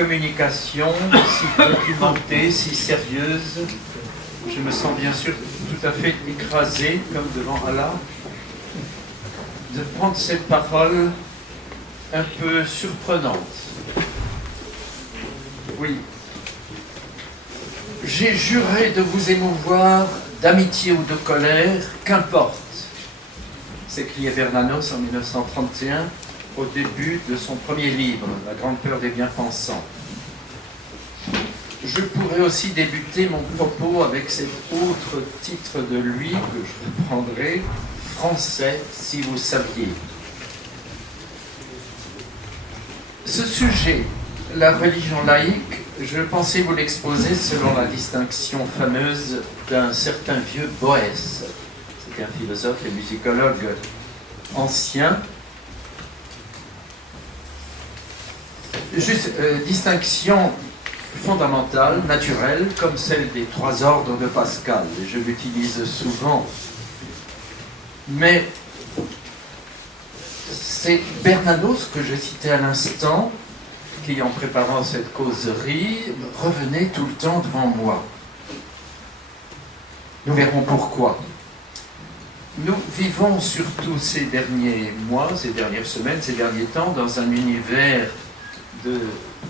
communication si documentée, si sérieuse, je me sens bien sûr tout à fait écrasé, comme devant Allah, de prendre cette parole un peu surprenante. Oui. J'ai juré de vous émouvoir d'amitié ou de colère, qu'importe, s'écriait Bernanos en 1931, au début de son premier livre, La grande peur des bien-pensants. Je pourrais aussi débuter mon propos avec cet autre titre de lui, que je reprendrai, « Français, si vous saviez ». Ce sujet, la religion laïque, je pensais vous l'exposer selon la distinction fameuse d'un certain vieux Boès. C'était un philosophe et musicologue ancien. Juste distinction fondamentale, naturelle, comme celle des trois ordres de Pascal. Et je l'utilise souvent. Mais c'est Bernanos que je citais à l'instant, qui, en préparant cette causerie, revenait tout le temps devant moi. Nous verrons pourquoi. Nous vivons surtout ces derniers mois, ces dernières semaines, ces derniers temps, dans un univers de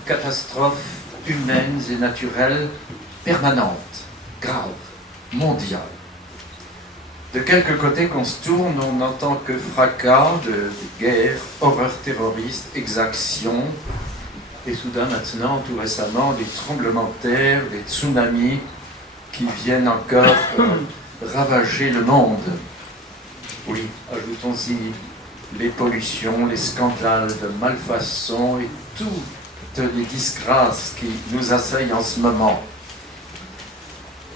catastrophes humaines et naturelles permanentes, graves, mondiales. De quelque côté qu'on se tourne, on n'entend que fracas de guerre, horreurs terroristes, exactions, et soudain maintenant, tout récemment, des tremblements de terre, des tsunamis qui viennent encore ravager le monde. Oui, ajoutons-y les pollutions, les scandales de malfaçon et toutes les disgrâces qui nous assaillent en ce moment.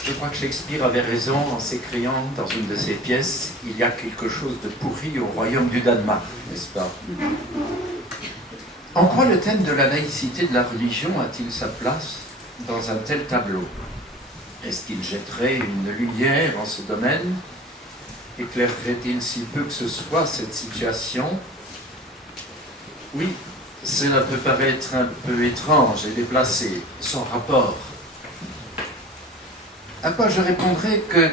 Je crois que Shakespeare avait raison en s'écriant dans une de ses pièces « Il y a quelque chose de pourri au royaume du Danemark », n'est-ce pas? En quoi le thème de la laïcité de la religion a-t-il sa place dans un tel tableau? Est-ce qu'il jetterait une lumière en ce domaine? Éclairerait-il si peu que ce soit cette situation? Oui, cela peut paraître un peu étrange et déplacé, son rapport. À quoi je répondrai que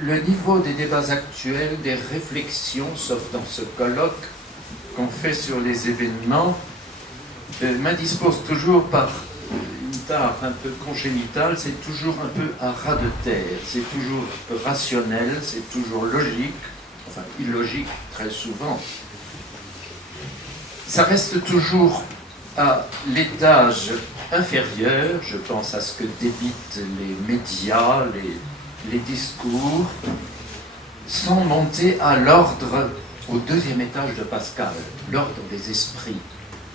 le niveau des débats actuels, des réflexions, sauf dans ce colloque qu'on fait sur les événements, m'indispose toujours par une tare un peu congénitale, c'est toujours un peu à ras de terre, c'est toujours rationnel, c'est toujours logique, enfin illogique très souvent. Ça reste toujours à l'étage inférieur, je pense à ce que débitent les médias, les discours, sans monter à l'ordre, au deuxième étage de Pascal, l'ordre des esprits,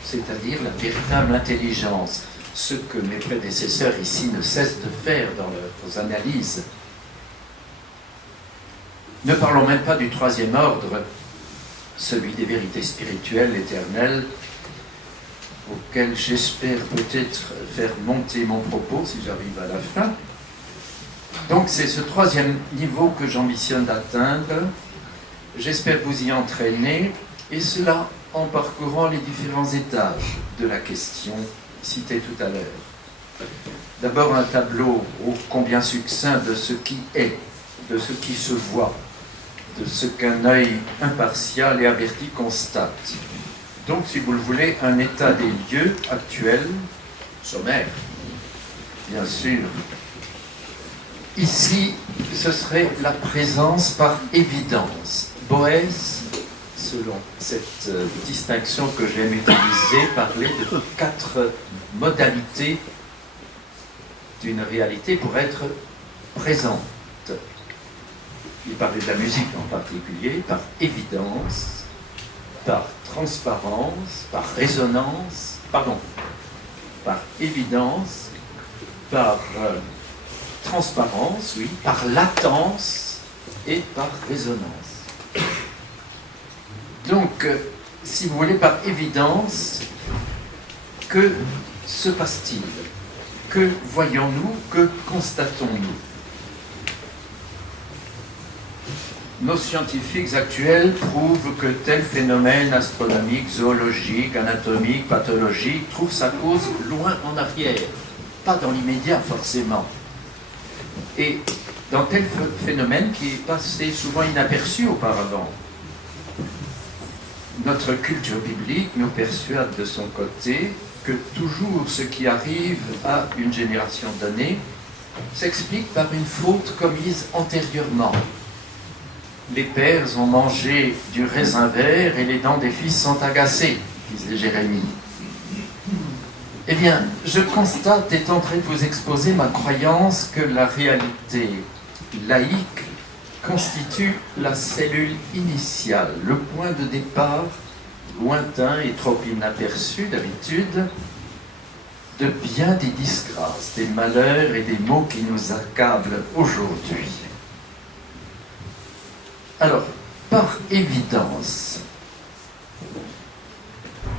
c'est-à-dire la véritable intelligence, ce que mes prédécesseurs ici ne cessent de faire dans leurs analyses. Ne parlons même pas du troisième ordre, celui des vérités spirituelles éternelles, auquel j'espère peut-être faire monter mon propos si j'arrive à la fin. Donc c'est ce troisième niveau que j'ambitionne d'atteindre. J'espère vous y entraîner, et cela en parcourant les différents étages de la question citée tout à l'heure. D'abord un tableau ô combien succinct de ce qui est, de ce qui se voit, de ce qu'un œil impartial et averti constate. Donc, si vous le voulez, un état des lieux actuel, sommaire, bien sûr. Ici, ce serait la présence par évidence. Boès, selon cette distinction que j'aime utiliser, parlait de 4 modalités d'une réalité pour être présente. Il parlait de la musique en particulier, par évidence, par transparence, par résonance, pardon, par évidence, par transparence, oui, par latence et par résonance. Donc, si vous voulez, par évidence, que se passe-t-il? Que voyons-nous? Que constatons-nous? nos scientifiques actuels prouvent que tel phénomène astronomique, zoologique, anatomique, pathologique trouve sa cause loin en arrière, pas dans l'immédiat forcément. Et dans tel phénomène qui est passé souvent inaperçu auparavant. Notre culture biblique nous persuade de son côté que toujours ce qui arrive à une génération donnée s'explique par une faute commise antérieurement. Les pères ont mangé du raisin vert et les dents des fils sont agacées, disait Jérémie. Eh bien, je constate, étant en train de vous exposer ma croyance que la réalité laïque constitue la cellule initiale, le point de départ lointain et trop inaperçu d'habitude de bien des disgrâces, des malheurs et des maux qui nous accablent aujourd'hui. Alors, par évidence,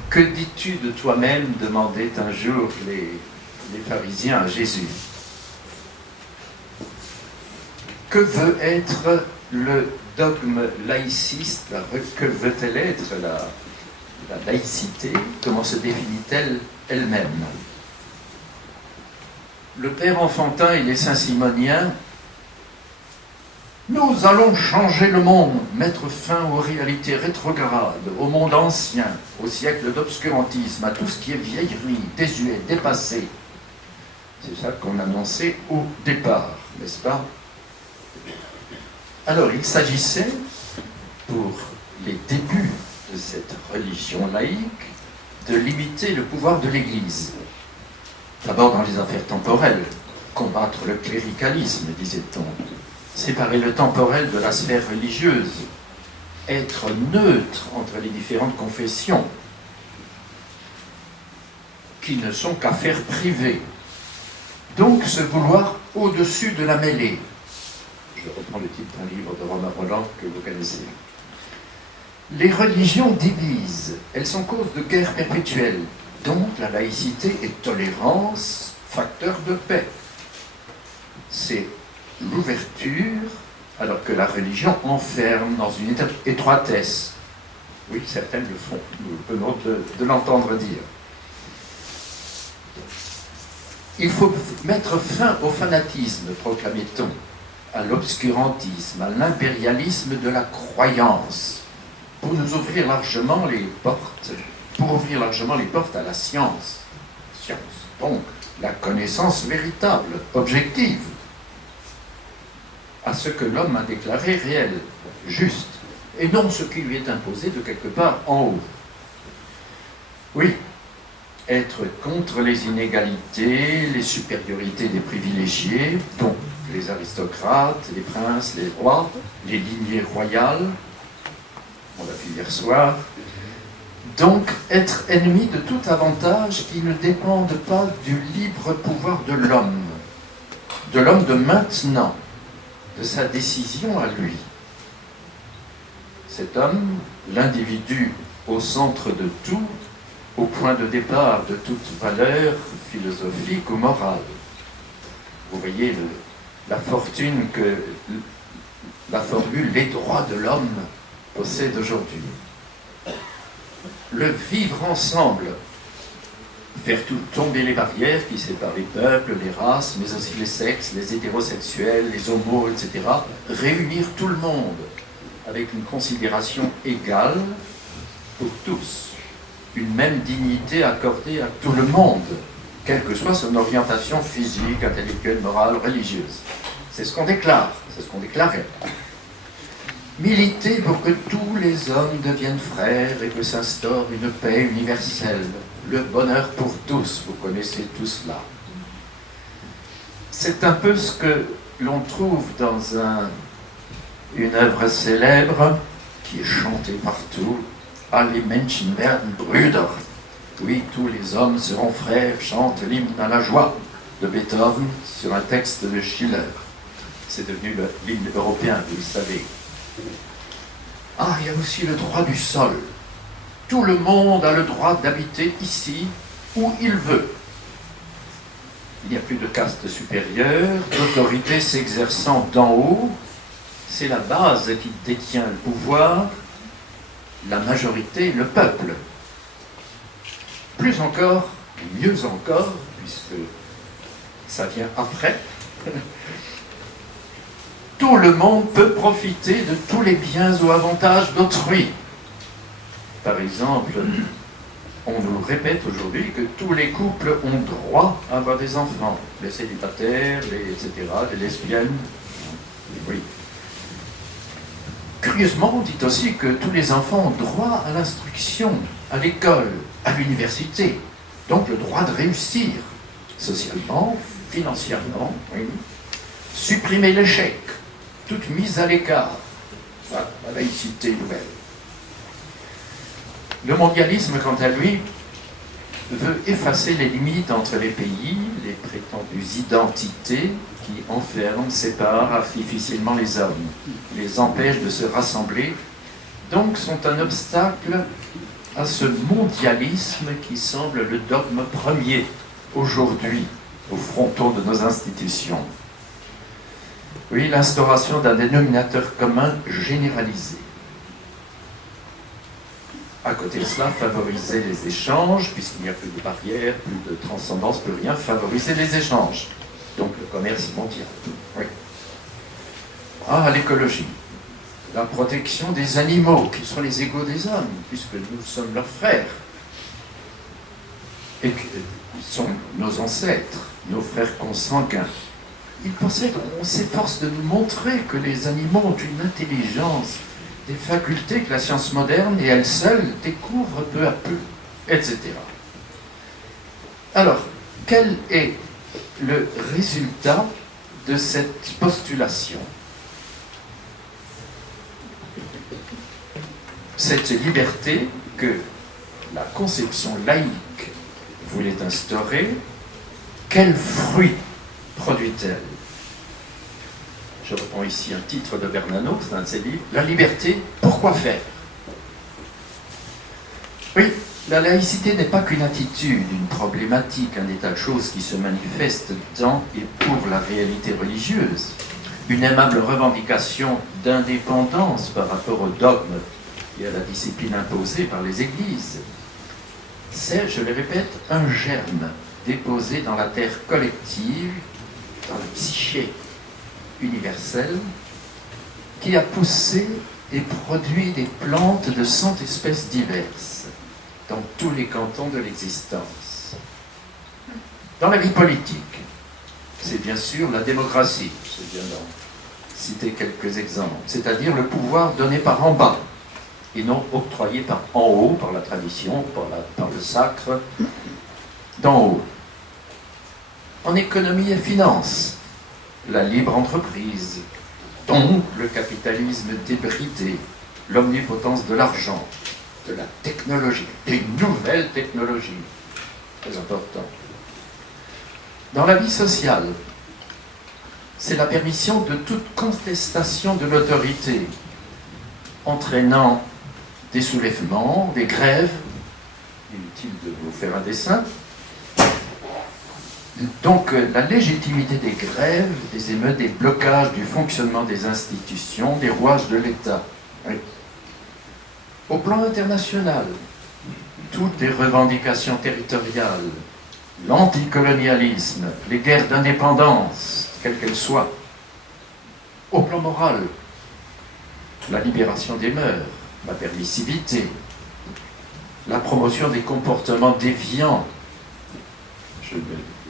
que dis-tu de toi-même, demandaient un jour les pharisiens à Jésus. Que veut être le dogme laïciste? Que veut-elle être la laïcité? Comment se définit-elle elle-même? Le père Enfantin et les Saint-Simoniens: nous allons changer le monde, mettre fin aux réalités rétrogrades, au monde ancien, au siècle d'obscurantisme, à tout ce qui est vieillerie, désuet, dépassé. C'est ça qu'on annonçait au départ, n'est-ce pas? Alors, il s'agissait, pour les débuts de cette religion laïque, de limiter le pouvoir de l'Église. D'abord dans les affaires temporelles, combattre le cléricalisme, disait-on, séparer le temporel de la sphère religieuse, être neutre entre les différentes confessions, qui ne sont qu'affaires privées. Donc se vouloir au-dessus de la mêlée. Je reprends le titre d'un livre de Romain Roland que vous connaissez. Les religions divisent, elles sont cause de guerre perpétuelle. Donc la laïcité est tolérance, facteur de paix. C'est l'ouverture, alors que la religion enferme dans une étroitesse. Oui, certaines le font, nous venons de l'entendre dire. Il faut mettre fin au fanatisme, proclamait-on, à l'obscurantisme, à l'impérialisme de la croyance, pour nous ouvrir largement les portes, à la science. Science, donc la connaissance véritable, objective, à ce que l'homme a déclaré réel, juste, et non ce qui lui est imposé de quelque part en haut. Oui, être contre les inégalités, les supériorités des privilégiés, donc les aristocrates, les princes, les rois, les lignées royales, on l'a vu hier soir, donc être ennemi de tout avantage qui ne dépende pas du libre pouvoir de l'homme de maintenant, de sa décision à lui. Cet homme, l'individu au centre de tout, au point de départ de toute valeur philosophique ou morale. Vous voyez la fortune que la formule « les droits de l'homme » possède aujourd'hui. Le vivre ensemble, faire tomber les barrières qui séparent les peuples, les races, mais aussi les sexes, les hétérosexuels, les homos, etc. Réunir tout le monde avec une considération égale pour tous. Une même dignité accordée à tout le monde, quelle que soit son orientation physique, intellectuelle, morale, religieuse. C'est ce qu'on déclare, c'est ce qu'on déclarait. Militer pour que tous les hommes deviennent frères et que s'instaure une paix universelle, le bonheur pour tous, vous connaissez tout cela. C'est un peu ce que l'on trouve dans une œuvre célèbre qui est chantée partout, « Alle Menschen werden Brüder ». Oui, tous les hommes seront frères, chante l'hymne à la joie de Beethoven sur un texte de Schiller. C'est devenu l'hymne européen, vous le savez. Ah, il y a aussi le droit du sol. Tout le monde a le droit d'habiter ici où il veut. Il n'y a plus de caste supérieure, d'autorité s'exerçant d'en haut. c'est la base qui détient le pouvoir, la majorité, le peuple. Plus encore, mieux encore, puisque ça vient après, tout le monde peut profiter de tous les biens ou avantages d'autrui. Par exemple, on nous répète aujourd'hui que tous les couples ont droit à avoir des enfants. Les célibataires, etc., les lesbiennes. Oui. Curieusement, on dit aussi que tous les enfants ont droit à l'instruction, à l'école, à l'université. Donc le droit de réussir, socialement, financièrement. Oui. Supprimer l'échec, toute mise à l'écart. Voilà, la laïcité nouvelle. Le mondialisme, quant à lui, veut effacer les limites entre les pays, les prétendues identités qui enferment, séparent artificiellement les hommes, les empêchent de se rassembler, donc sont un obstacle à ce mondialisme qui semble le dogme premier aujourd'hui aux frontons de nos institutions. Oui, l'instauration d'un dénominateur commun généralisé. À côté de cela, favoriser les échanges, puisqu'il n'y a plus de barrières, plus de transcendance, plus rien, favoriser les échanges. Donc le commerce mondial. Oui. Ah, l'écologie. La protection des animaux, qui sont les égaux des hommes, puisque nous sommes leurs frères. Et qu'ils sont nos ancêtres, nos frères consanguins. Ils possèdent, on s'efforce de nous montrer que les animaux ont une intelligence, des facultés que la science moderne et elle seule découvre peu à peu, etc. Alors, quel est le résultat de cette postulation? Cette liberté que la conception laïque voulait instaurer, quel fruit produit-elle? Je reprends ici un titre de Bernanos, c'est un de ses livres, La liberté, pourquoi faire? Oui, la laïcité n'est pas qu'une attitude, une problématique, un état de choses qui se manifeste dans et pour la réalité religieuse, une aimable revendication d'indépendance par rapport au dogme et à la discipline imposée par les églises. C'est, je le répète, un germe déposé dans la terre collective, dans le psyché universel, qui a poussé et produit des plantes de 100 espèces diverses dans tous les cantons de l'existence. Dans la vie politique, c'est bien sûr la démocratie, je viens d'en citer quelques exemples, c'est-à-dire le pouvoir donné par en bas et non octroyé par en haut, par la tradition, par le sacre d'en haut. En économie et finance, la libre entreprise, dont le capitalisme débridé, l'omnipotence de l'argent, de la technologie, des nouvelles technologies, très important. Dans la vie sociale, c'est la permission de toute contestation de l'autorité, entraînant des soulèvements, des grèves, inutile de vous faire un dessin. Donc la légitimité des grèves, des émeutes, des blocages du fonctionnement des institutions, des rouages de l'État. Oui. Au plan international, toutes les revendications territoriales, l'anticolonialisme, les guerres d'indépendance, quelles qu'elles soient. Au plan moral, la libération des mœurs, la permissivité, la promotion des comportements déviants. Je ne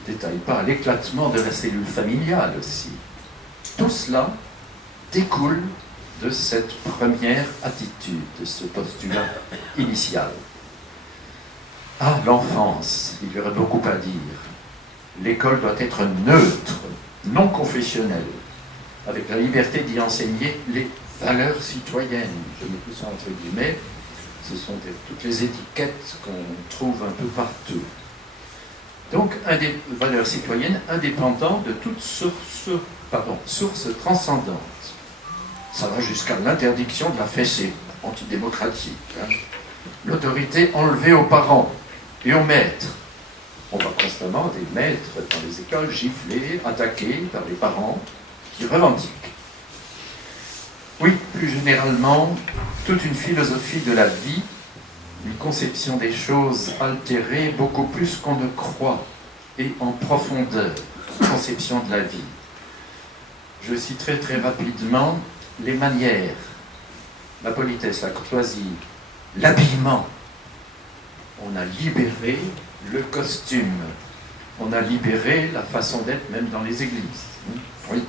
détaille pas l'éclatement de la cellule familiale aussi. Tout cela découle de cette première attitude, de ce postulat initial. Ah, l'enfance, il y aurait beaucoup à dire. L'école doit être neutre, non confessionnelle, avec la liberté d'y enseigner les valeurs citoyennes. Je mets tout ça entre guillemets, ce sont toutes les étiquettes qu'on trouve un peu partout. Donc, des valeurs citoyennes indépendantes de toute source transcendante. Ça va jusqu'à l'interdiction de la fessée, antidémocratique. Hein. L'autorité enlevée aux parents et aux maîtres. On voit constamment des maîtres dans les écoles giflés, attaqués par les parents qui revendiquent. Oui, plus généralement, toute une philosophie de la vie, une conception des choses altérée beaucoup plus qu'on ne croit, et en profondeur, conception de la vie. Je citerai très rapidement les manières, la politesse, la courtoisie, l'habillement. On a libéré le costume, on a libéré la façon d'être même dans les églises. Oui.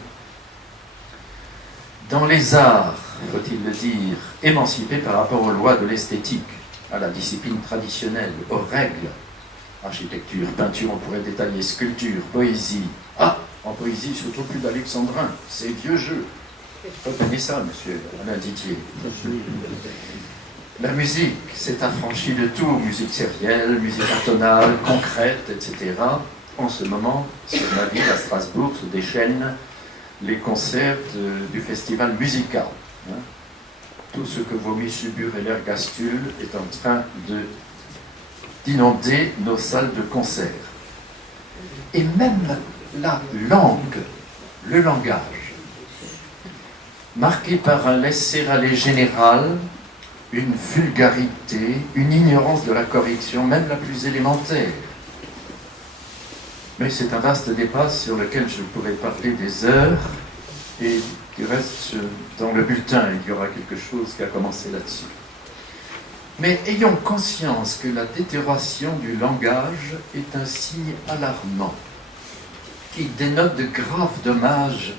Dans les arts, faut-il le dire, émancipés par rapport aux lois de l'esthétique, à la discipline traditionnelle, aux règles, architecture, peinture, on pourrait détailler, sculpture, poésie. Ah, en poésie, surtout plus d'alexandrin, c'est vieux jeu. Retenez ça, monsieur Alain Didier. La musique s'est affranchie de tout, musique sérielle, musique atonale, concrète, etc. En ce moment, sur la ville à Strasbourg, se déchaînent les concerts du festival musical. Tout ce que vomit Subur et l'Ergastule est en train d'inonder nos salles de concert. Et même la langue, le langage, marqué par un laisser-aller général, une vulgarité, une ignorance de la correction, même la plus élémentaire. Mais c'est un vaste débat sur lequel je pourrais parler des heures, et qui reste dans le bulletin, il y aura quelque chose qui a commencé là-dessus. Mais ayons conscience que la détérioration du langage est un signe alarmant, qui dénote de graves dommages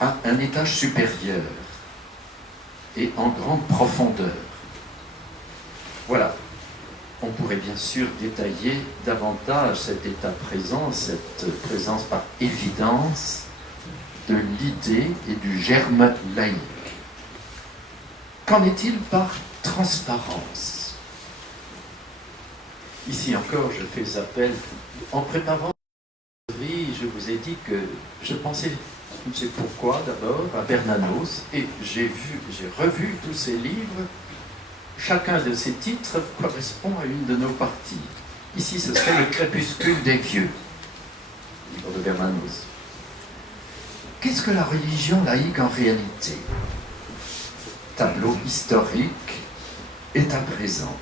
à un étage supérieur et en grande profondeur. Voilà. On pourrait bien sûr détailler davantage cet état présent, cette présence par évidence de l'idée et du germe laïque. Qu'en est-il par transparence? Ici encore, je fais appel. En préparant je vous ai dit que je pensais, je ne sais pourquoi d'abord, à Bernanos, et j'ai revu tous ces livres. Chacun de ces titres correspond à une de nos parties. Ici, ce serait le crépuscule des vieux, livre de Bernanos. Qu'est-ce que la religion laïque en réalité? Tableau historique est à présent.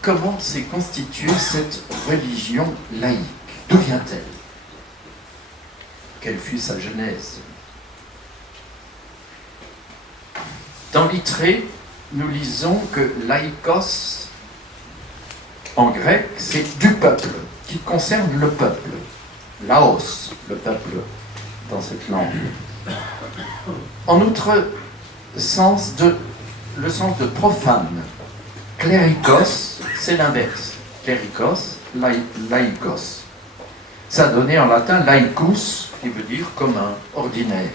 Comment s'est constituée cette religion laïque? D'où vient-elle? Quelle fut sa genèse? Dans Littré, nous lisons que laïkos, en grec, c'est du peuple, qui concerne le peuple. Laos, le peuple, dans cette langue. En outre, le sens de profane. Clérikos, c'est l'inverse. Clérikos, laïkos. Ça a donné en latin laicus, qui veut dire commun, ordinaire.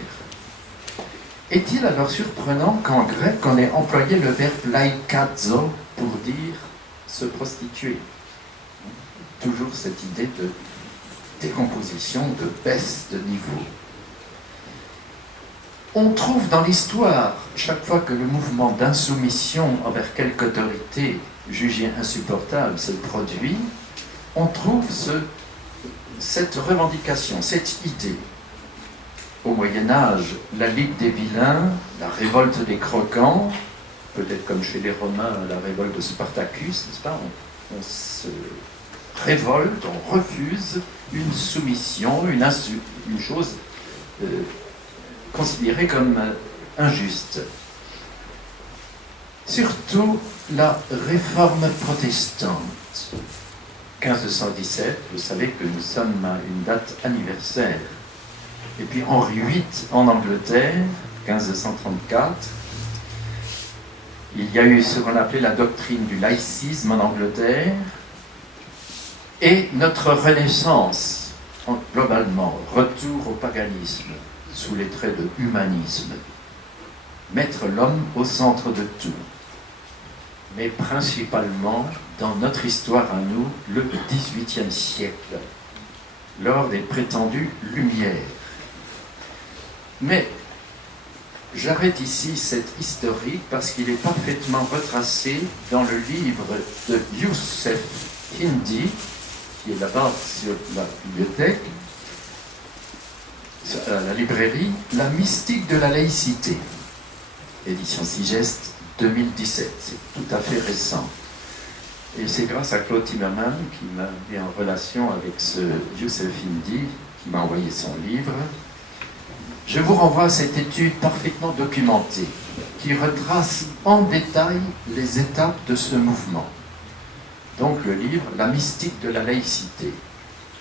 Est-il alors surprenant qu'en grec, on ait employé le verbe laikazo pour dire se prostituer? Toujours cette idée de décomposition, de baisse de niveau. On trouve dans l'histoire, chaque fois que le mouvement d'insoumission envers quelque autorité jugée insupportable se produit, on trouve cette revendication, cette idée. Au Moyen-Âge, la Ligue des vilains, la révolte des croquants, peut-être comme chez les Romains, la révolte de Spartacus, n'est-ce pas? On se révolte, on refuse une soumission, une chose considérée comme injuste. Surtout la réforme protestante. 1517, vous savez que nous sommes à une date anniversaire. Et puis Henri VIII en Angleterre, 1534, il y a eu ce qu'on appelait la doctrine du laïcisme en Angleterre, et notre renaissance, globalement, retour au paganisme, sous les traits de humanisme, mettre l'homme au centre de tout, mais principalement dans notre histoire à nous, le XVIIIe siècle, lors des prétendues Lumières. Mais j'arrête ici cette historique parce qu'il est parfaitement retracé dans le livre de Youssef Hindi, qui est là-bas sur la bibliothèque, à la librairie, La mystique de la laïcité. édition Sigest 2017. C'est tout à fait récent. Et c'est grâce à Claude Timmerman qui m'a mis en relation avec ce Youssef Indy, qui m'a envoyé son livre. Je vous renvoie à cette étude parfaitement documentée, qui retrace en détail les étapes de ce mouvement. Donc le livre « La mystique de la laïcité »,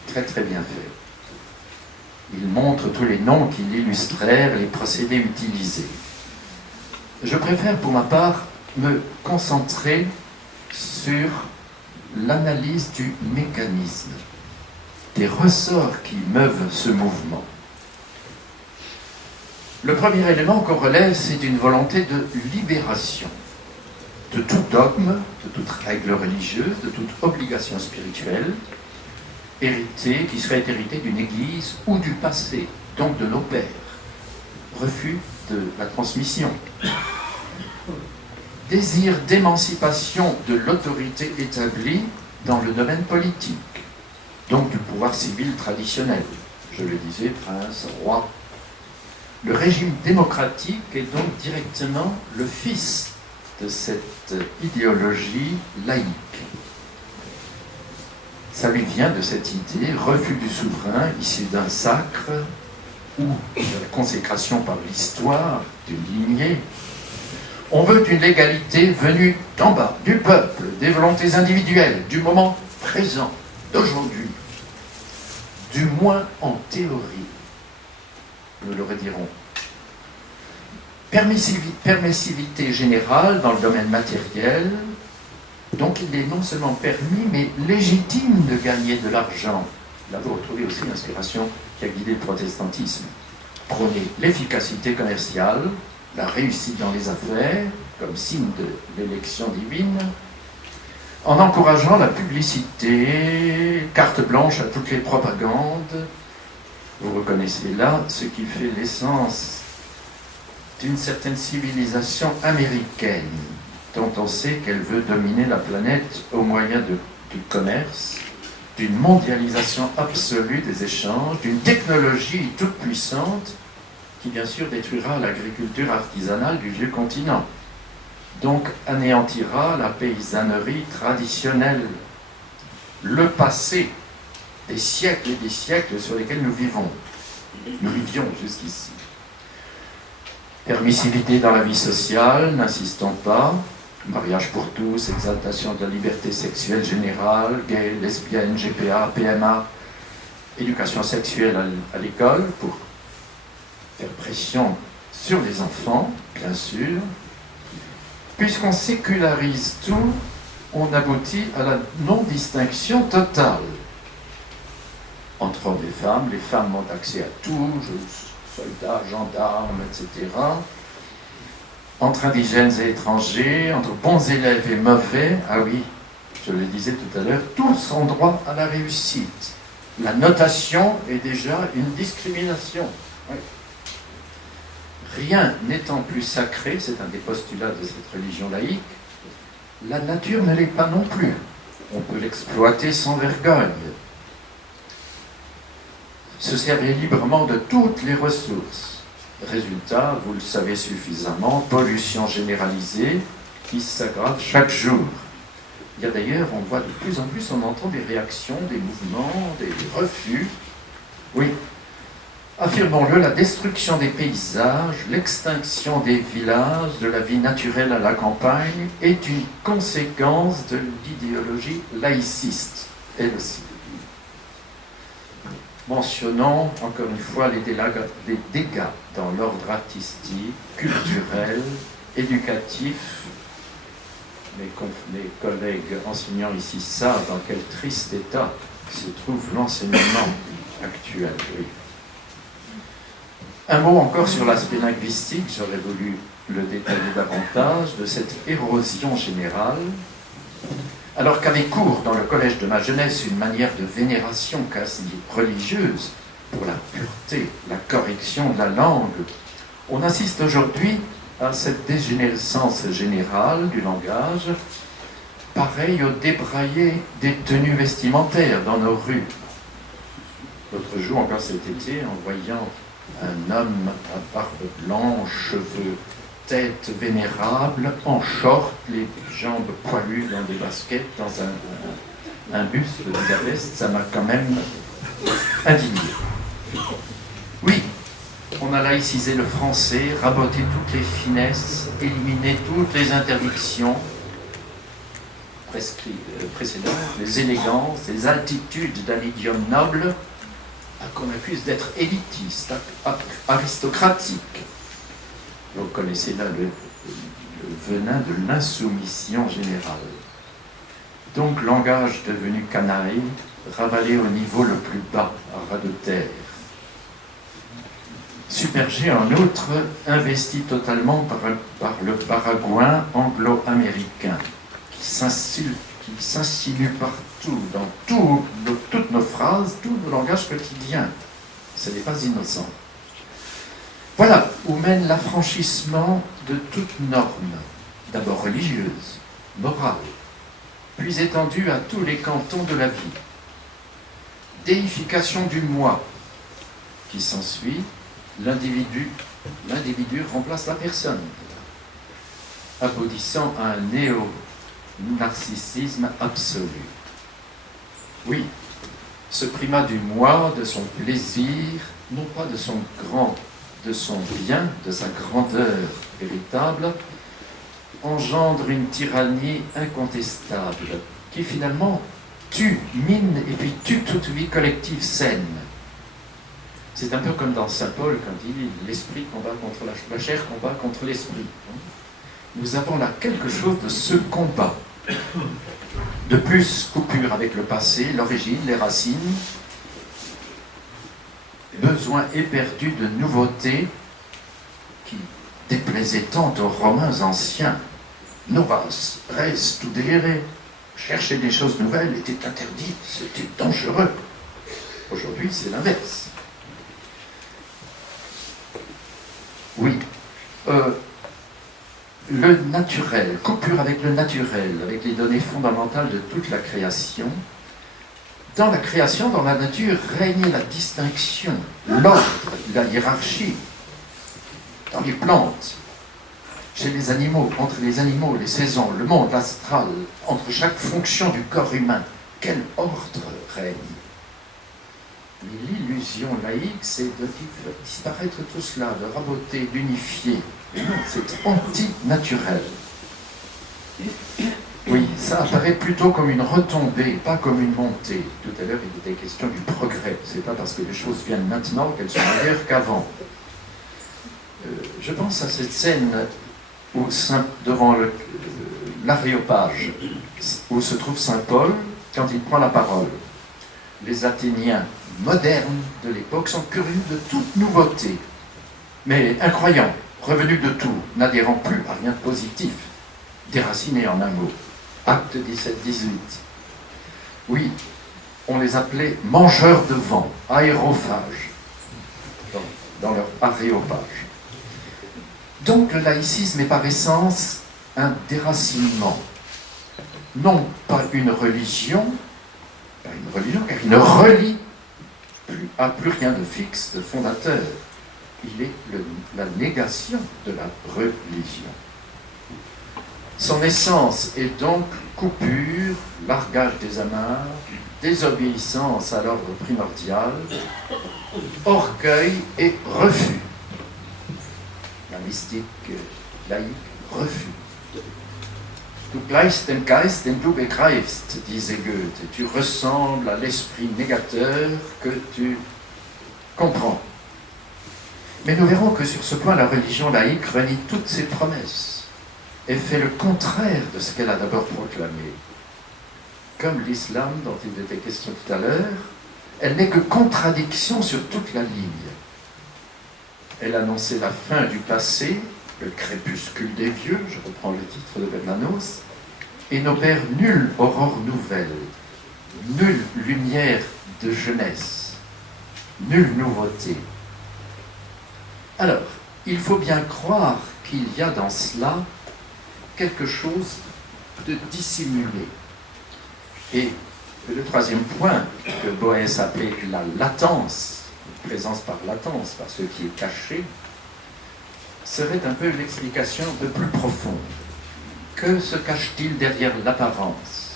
très très bien fait. Il montre tous les noms qui l'illustrèrent, les procédés utilisés. Je préfère pour ma part me concentrer sur l'analyse du mécanisme, des ressorts qui meuvent ce mouvement. Le premier élément qu'on relève, c'est une volonté de libération de tout dogme, de toute règle religieuse, de toute obligation spirituelle, qui serait héritée d'une église ou du passé, donc de nos pères. Refus de la transmission. Désir d'émancipation de l'autorité établie dans le domaine politique, donc du pouvoir civil traditionnel. Je le disais, prince, roi. Le régime démocratique est donc directement le fils de cette idéologie laïque. Ça lui vient de cette idée, refus du souverain, issu d'un sacre ou de la consécration par l'histoire d'une lignée. On veut une légalité venue d'en bas, du peuple, des volontés individuelles, du moment présent, d'aujourd'hui, du moins en théorie, nous le redirons. Permissivité générale dans le domaine matériel, donc il est non seulement permis, mais légitime de gagner de l'argent. Là, vous retrouvez aussi l'inspiration qui a guidé le protestantisme. Prôner l'efficacité commerciale, la réussite dans les affaires, comme signe de l'élection divine, en encourageant la publicité, carte blanche à toutes les propagandes. Vous reconnaissez là ce qui fait l'essence d'une certaine civilisation américaine, dont on sait qu'elle veut dominer la planète au moyen du commerce, d'une mondialisation absolue des échanges, d'une technologie toute puissante qui bien sûr détruira l'agriculture artisanale du vieux continent, donc anéantira la paysannerie traditionnelle, le passé des siècles et des siècles sur lesquels nous vivions jusqu'ici. Permissivité dans la vie sociale, n'insistons pas, mariage pour tous, exaltation de la liberté sexuelle générale, gay, lesbienne, GPA, PMA, éducation sexuelle à l'école pour faire pression sur les enfants, bien sûr. Puisqu'on sécularise tout, on aboutit à la non-distinction totale entre hommes et femmes. Les femmes ont accès à tout, soldats, gendarmes, etc. Entre indigènes et étrangers, entre bons élèves et mauvais, ah oui, je le disais tout à l'heure, tous ont droit à la réussite. La notation est déjà une discrimination. Oui. Rien n'étant plus sacré, c'est un des postulats de cette religion laïque, la nature ne l'est pas non plus. On peut l'exploiter sans vergogne. Se servir librement de toutes les ressources. Résultat, vous le savez suffisamment, pollution généralisée qui s'aggrave chaque jour. Il y a d'ailleurs, on voit de plus en plus, on entend des réactions, des mouvements, des refus. Oui, affirmons-le, la destruction des paysages, l'extinction des villages, de la vie naturelle à la campagne est une conséquence de l'idéologie laïciste, elle aussi. Mentionnons encore une fois les dégâts dans l'ordre artistique, culturel, éducatif. Mes collègues enseignants ici savent dans quel triste état se trouve l'enseignement actuel. Oui. Un mot encore sur l'aspect linguistique, j'aurais voulu le détailler davantage, de cette érosion générale. Alors qu'avait cours dans le collège de ma jeunesse une manière de vénération quasi religieuse pour la pureté, la correction de la langue, on assiste aujourd'hui à cette dégénérescence générale du langage, pareil au débraillé des tenues vestimentaires dans nos rues. L'autre jour, encore cet été, en voyant un homme à barbe blanche, cheveux tête vénérable, en short, les jambes poilues dans des baskets, dans un buste de Budapest, ça m'a quand même indigné. Oui, on a laïcisé le français, raboté toutes les finesses, éliminé toutes les interdictions précédentes, les élégances, les altitudes d'un idiome noble, qu'on accuse d'être élitiste, aristocratique. Vous connaissez là le venin de l'insoumission générale. Donc, langage devenu canaille, ravalé au niveau le plus bas, à ras de terre. Submergé en outre, investi totalement par le baragouin anglo-américain, qui s'insinue partout, dans toutes nos phrases, tout le langage quotidien. Ce n'est pas innocent. Voilà où mène l'affranchissement de toute norme, d'abord religieuse, morale, puis étendue à tous les cantons de la vie. Déification du moi qui s'ensuit, l'individu remplace la personne, aboutissant à un néo-narcissisme absolu. Oui, ce primat du moi, de son plaisir, non pas de son bien, de sa grandeur véritable, engendre une tyrannie incontestable qui finalement tue, mine et puis tue toute vie collective saine. C'est un peu comme dans Saint Paul quand il dit l'esprit combat contre la chair combat contre l'esprit. Nous avons là quelque chose de ce combat. De plus, coupure avec le passé, l'origine, les racines, besoin éperdu de nouveautés qui déplaisaient tant aux Romains anciens. Novas, res studere, chercher des choses nouvelles était interdit, c'était dangereux. Aujourd'hui, c'est l'inverse. Oui. Le naturel, coupure avec le naturel, avec les données fondamentales de toute la création. Dans la création, dans la nature, régnait la distinction, l'ordre, la hiérarchie. Dans les plantes, chez les animaux, entre les animaux, les saisons, le monde astral, entre chaque fonction du corps humain, quel ordre règne? Mais l'illusion laïque, c'est de disparaître tout cela, de raboter, d'unifier. C'est anti-naturel. Oui, ça apparaît plutôt comme une retombée, pas comme une montée. Tout à l'heure, il était question du progrès. C'est pas parce que les choses viennent maintenant qu'elles sont meilleures qu'avant. Je pense à cette scène où, devant l'aréopage, où se trouve Saint Paul, quand il prend la parole. Les Athéniens modernes de l'époque sont curieux de toute nouveauté, mais incroyants, revenus de tout, n'adhérant plus à rien de positif, déracinés en un mot. Acte 17-18. Oui, on les appelait mangeurs de vent, aérophages, dans leur aréopage. Donc le laïcisme est par essence un déracinement, non pas une religion, car il ne relie à plus rien de fixe, de fondateur. Il est la négation de la religion. Son essence est donc coupure, largage des amarres, désobéissance à l'ordre primordial, orgueil et refus. La mystique laïque, refus. Du gleichst den Geist, den du begreifst, disait Goethe. Tu ressembles à l'esprit négateur que tu comprends. Mais nous verrons que sur ce point, la religion laïque renie toutes ses promesses et fait le contraire de ce qu'elle a d'abord proclamé. Comme l'islam dont il était question tout à l'heure, elle n'est que contradiction sur toute la ligne. Elle annonçait la fin du passé, le crépuscule des vieux, je reprends le titre de Bernanos, et n'opère nulle aurore nouvelle, nulle lumière de jeunesse, nulle nouveauté. Alors, il faut bien croire qu'il y a dans cela quelque chose de dissimulé. Et le troisième point que Boès appelait la latence, présence par latence, par ce qui est caché, serait un peu l'explication de plus profonde. Que se cache-t-il derrière l'apparence?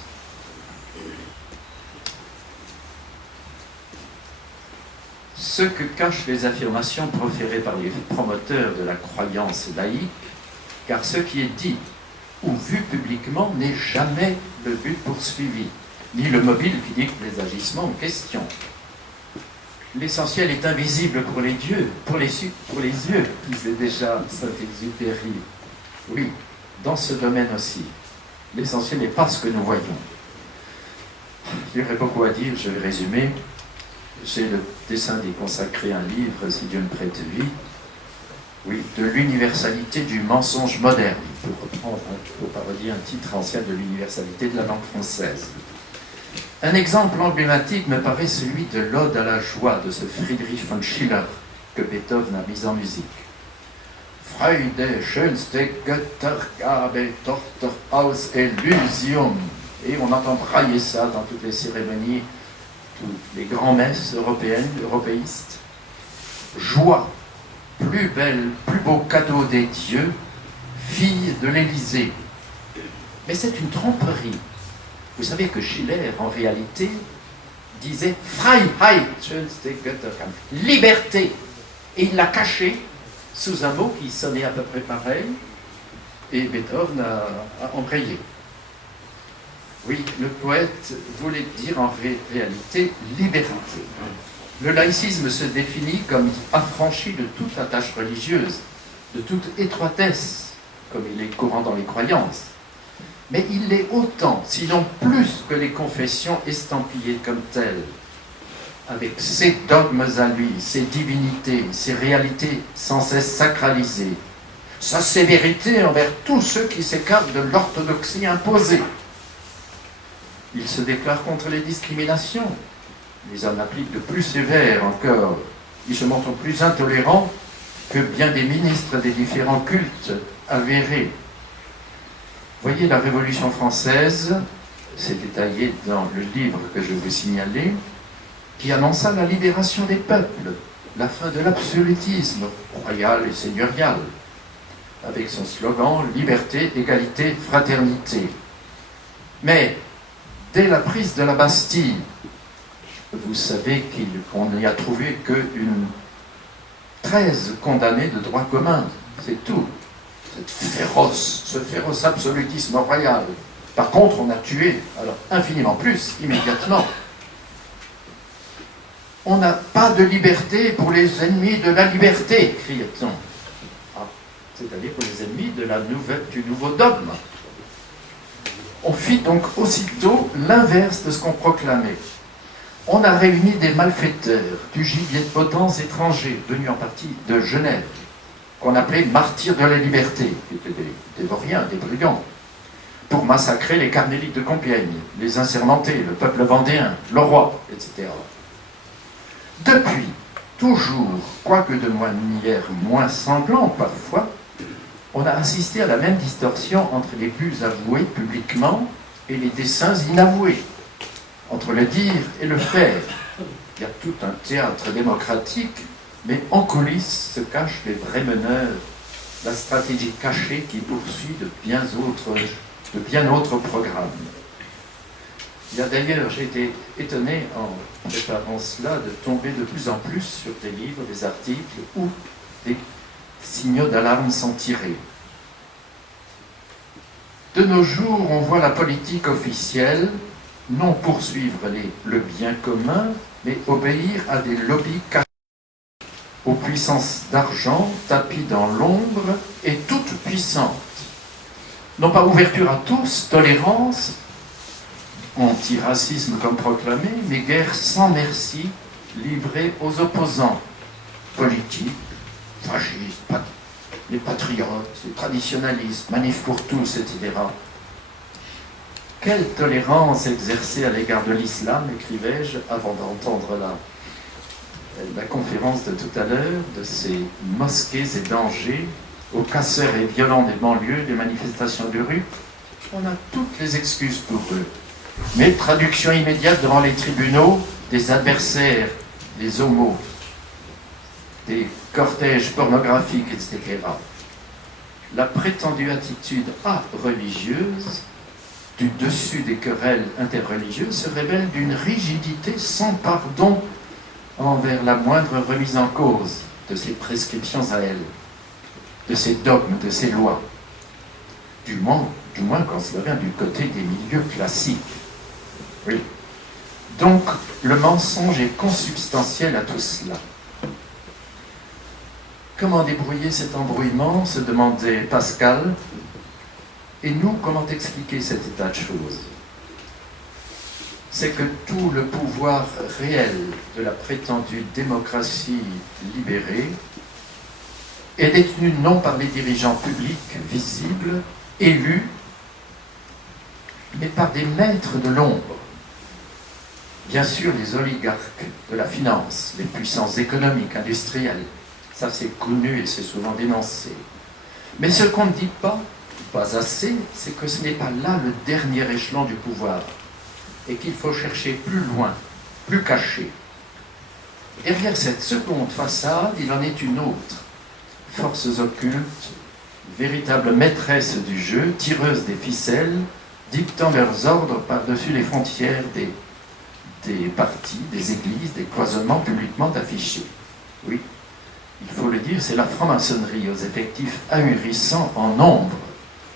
Ce que cachent les affirmations proférées par les promoteurs de la croyance laïque, car ce qui est dit ou vu publiquement n'est jamais le but poursuivi, ni le mobile qui dicte les agissements en question. L'essentiel est invisible pour les dieux, pour les yeux, disait déjà Saint-Exupéry. Oui, dans ce domaine aussi, l'essentiel n'est pas ce que nous voyons. Il y aurait beaucoup à dire, je vais résumer. J'ai le dessein d'y consacrer un livre, si Dieu me prête vie, oui, de l'universalité du mensonge moderne, pour reprendre, pour parodier un titre ancien de l'universalité de la langue française. Un exemple emblématique me paraît celui de l'Ode à la joie de ce Friedrich von Schiller que Beethoven a mis en musique. Freude, schönste Göttergabe, Tochter aus Elysium. Et on entend brailler ça dans toutes les cérémonies, toutes les grands-messes européennes, européistes. Joie, plus belle, plus beau cadeau des dieux, fille de l'Élysée. Mais c'est une tromperie. Vous savez que Schiller, en réalité, disait Freiheit, schönste Göttergabe, liberté. Et il l'a caché sous un mot qui sonnait à peu près pareil, et Beethoven a embrayé. Oui, le poète voulait dire en réalité liberté. Le laïcisme se définit comme affranchi de toute attache religieuse, de toute étroitesse, comme il est courant dans les croyances. Mais il l'est autant, sinon plus, que les confessions estampillées comme telles, avec ses dogmes à lui, ses divinités, ses réalités sans cesse sacralisées, sa sévérité envers tous ceux qui s'écartent de l'orthodoxie imposée. Il se déclare contre les discriminations, les en applique de plus sévères encore. Il se montre plus intolérant que bien des ministres des différents cultes avérés. Voyez, la Révolution française, c'est détaillé dans le livre que je vais vous signaler, qui annonça la libération des peuples, la fin de l'absolutisme royal et seigneurial, avec son slogan « Liberté, égalité, fraternité ». Mais, dès la prise de la Bastille, vous savez qu'on n'y a trouvé que 13 condamnés de droit commun, c'est tout. Ce féroce absolutisme royal. Par contre, on a tué, alors infiniment plus, immédiatement. On n'a pas de liberté pour les ennemis de la liberté, criait-on. Ah, c'est-à-dire pour les ennemis du nouveau dogme. On fit donc aussitôt l'inverse de ce qu'on proclamait. On a réuni des malfaiteurs, du gibier de potence étrangers, venus en partie de Genève, qu'on appelait martyrs de la liberté, qui étaient des vauriens, des brigands, pour massacrer les carmélites de Compiègne, les insermentés, le peuple vendéen, le roi, etc. Depuis, toujours, quoique de manière moins sanglante parfois, on a assisté à la même distorsion entre les buts avoués publiquement et les desseins inavoués, entre le dire et le faire. Il y a tout un théâtre démocratique, mais en coulisses se cachent les vrais meneurs, la stratégie cachée qui poursuit de bien autres programmes. Il y a d'ailleurs, j'ai été étonné en préparant cela de tomber de plus en plus sur des livres, des articles où des signaux d'alarme sont tirés. De nos jours, on voit la politique officielle non poursuivre le bien commun, mais obéir à des lobbies cachés, aux puissances d'argent tapies dans l'ombre et toutes puissantes. Non pas ouverture à tous, tolérance, antiracisme comme proclamé, mais guerre sans merci livrée aux opposants politiques, fascistes, les patriotes, les traditionalistes, manif pour tous, etc. Quelle tolérance exercer à l'égard de l'islam, écrivais-je, avant d'entendre la conférence de tout à l'heure, de ces mosquées et dangers, aux casseurs et violents des banlieues, des manifestations de rue. On a toutes les excuses pour eux. Mais traduction immédiate devant les tribunaux des adversaires, des homos, des cortèges pornographiques, etc. la prétendue attitude religieuse, du dessus des querelles interreligieuses, se révèle d'une rigidité sans pardon envers la moindre remise en cause de ses prescriptions à elle, de ses dogmes, de ses lois. Du moins quand cela vient du côté des milieux classiques. Oui. Donc, le mensonge est consubstantiel à tout cela. Comment débrouiller cet embrouillement, se demandait Pascal. Et nous, comment expliquer cet état de choses? C'est que tout le pouvoir réel de la prétendue démocratie libérée est détenu non par les dirigeants publics visibles, élus, mais par des maîtres de l'ombre. Bien sûr, les oligarques de la finance, les puissances économiques, industrielles, ça c'est connu et c'est souvent dénoncé. Mais ce qu'on ne dit pas assez, c'est que ce n'est pas là le dernier échelon du pouvoir et qu'il faut chercher plus loin, plus caché. Derrière cette seconde façade, il en est une autre. Forces occultes, véritables maîtresses du jeu, tireuses des ficelles, dictant leurs ordres par-dessus les frontières des partis, des églises, des cloisonnements publiquement affichés. Oui, il faut le dire, c'est la franc-maçonnerie aux effectifs ahurissants en nombre.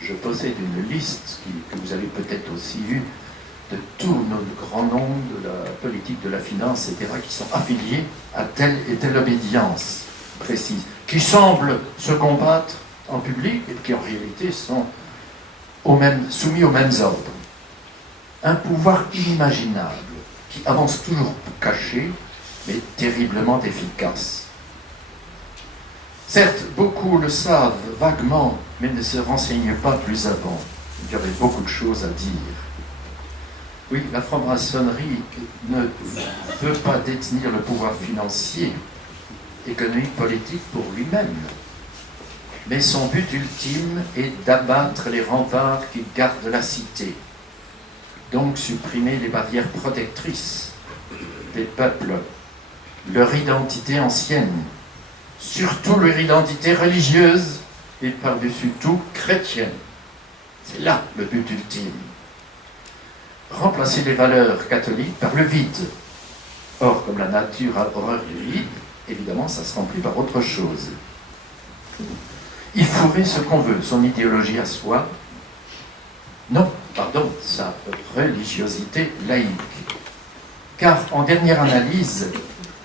Je possède une liste que vous avez peut-être aussi eue de tous nos grands noms de la politique, de la finance, etc., qui sont affiliés à telle et telle obédience précise, qui semblent se combattre en public et qui en réalité sont soumis aux mêmes ordres. Un pouvoir inimaginable qui avance toujours caché, mais terriblement efficace. Certes, beaucoup le savent vaguement, mais ne se renseignent pas plus avant. Il y aurait beaucoup de choses à dire. Oui, la franc-maçonnerie ne veut pas détenir le pouvoir financier, économique, politique pour lui-même. Mais son but ultime est d'abattre les remparts qui gardent la cité. Donc supprimer les barrières protectrices des peuples, leur identité ancienne, surtout leur identité religieuse et par-dessus tout chrétienne. C'est là le but ultime. Remplacer les valeurs catholiques par le vide. Or, comme la nature a horreur du vide, évidemment, ça se remplit par autre chose. Il fourrait ce qu'on veut, son idéologie à soi. Non, pardon, sa religiosité laïque. Car, en dernière analyse,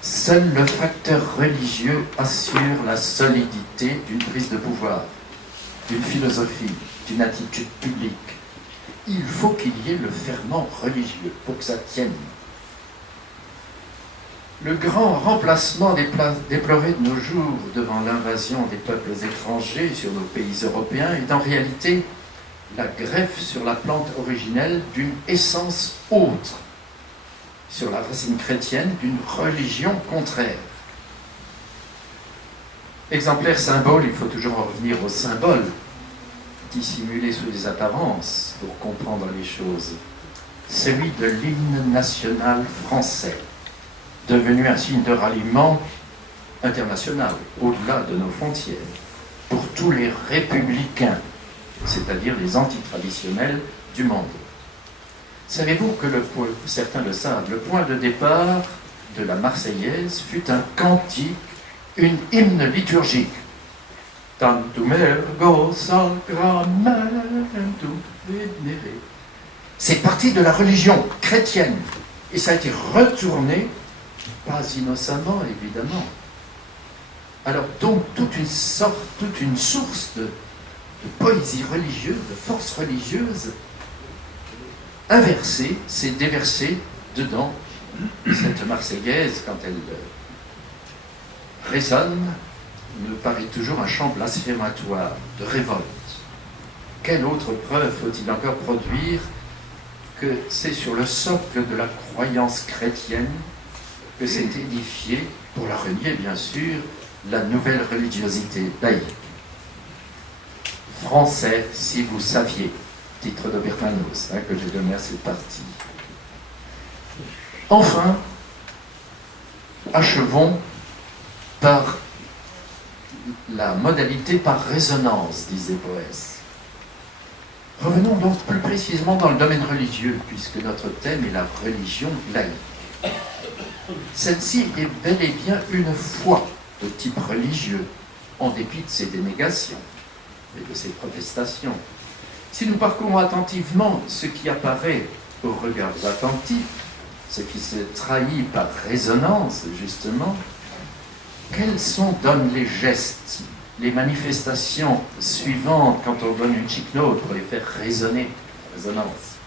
seul le facteur religieux assure la solidité d'une prise de pouvoir, d'une philosophie, d'une attitude publique. Il faut qu'il y ait le ferment religieux pour que ça tienne. Le grand remplacement déploré de nos jours devant l'invasion des peuples étrangers sur nos pays européens est en réalité la greffe sur la plante originelle d'une essence autre, sur la racine chrétienne d'une religion contraire. Exemplaire symbole, il faut toujours en revenir au symbole, dissimulé sous les apparences pour comprendre les choses, celui de l'hymne national français, devenu un signe de ralliement international, au-delà de nos frontières, pour tous les républicains, c'est-à-dire les antitraditionnels du monde. Savez-vous que certains le savent, le point de départ de la Marseillaise fut un cantique, une hymne liturgique. Tantum ergo sacramentum venere. C'est parti de la religion chrétienne et ça a été retourné, pas innocemment évidemment. Alors donc toute une source de poésie religieuse, de force religieuse inversée, s'est déversée dedans. Cette Marseillaise, quand elle résonne, me paraît toujours un chant blasphématoire, de révolte. Quelle autre preuve faut-il encore produire que c'est sur le socle de la croyance chrétienne que s'est édifiée, pour la renier bien sûr, la nouvelle religiosité laïque. Français, si vous saviez, titre de Bernanos, que j'ai donné à cette partie. Enfin, achevons par la modalité par résonance, disait Boès. Revenons donc plus précisément dans le domaine religieux, puisque notre thème est la religion laïque. Celle-ci est bel et bien une foi de type religieux, en dépit de ses dénégations et de ses protestations. Si nous parcourons attentivement ce qui apparaît aux regards attentifs, ce qui se trahit par résonance, justement, quels sont, donnent les gestes, les manifestations suivantes quand on donne une chic note pour les faire résonner, résonance.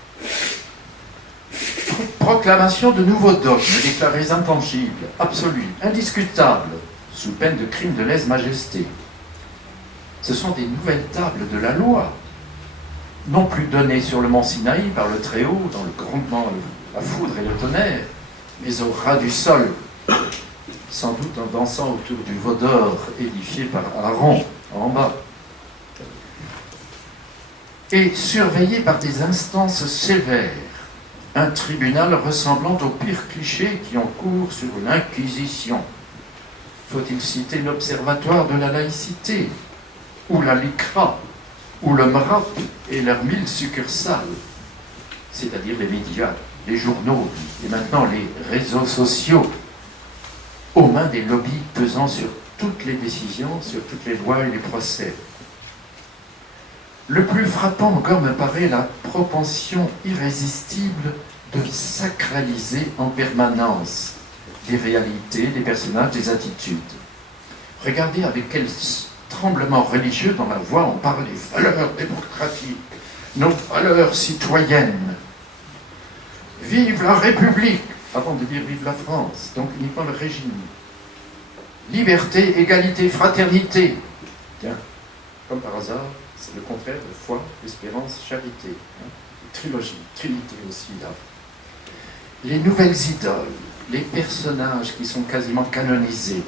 Proclamation de nouveaux dogmes déclarés intangibles, absolus, indiscutables, sous peine de crime de lèse-majesté. Ce sont des nouvelles tables de la loi, non plus données sur le mont Sinaï par le Très-Haut, dans le grondement, la foudre et le tonnerre, mais au ras du sol, sans doute en dansant autour du veau d'or édifié par Aaron en bas, et surveillé par des instances sévères, un tribunal ressemblant aux pires clichés qui ont cours sur l'Inquisition. Faut-il citer l'Observatoire de la laïcité, ou la LICRA, ou le MRAP et leurs 1000 succursales, c'est-à-dire les médias, les journaux et maintenant les réseaux sociaux, aux mains des lobbies pesant sur toutes les décisions, sur toutes les lois et les procès. Le plus frappant encore me paraît la propension irrésistible de sacraliser en permanence des réalités, des personnages, des attitudes. Regardez avec quel tremblement religieux dans la voix on parle des valeurs démocratiques, nos valeurs citoyennes. Vive la République, avant de dire vive la France, donc uniquement le régime. Liberté, égalité, fraternité. Tiens, comme par hasard, c'est le contraire de foi, espérance, charité. Trilogie, trinité aussi là. Les nouvelles idoles, les personnages qui sont quasiment canonisés.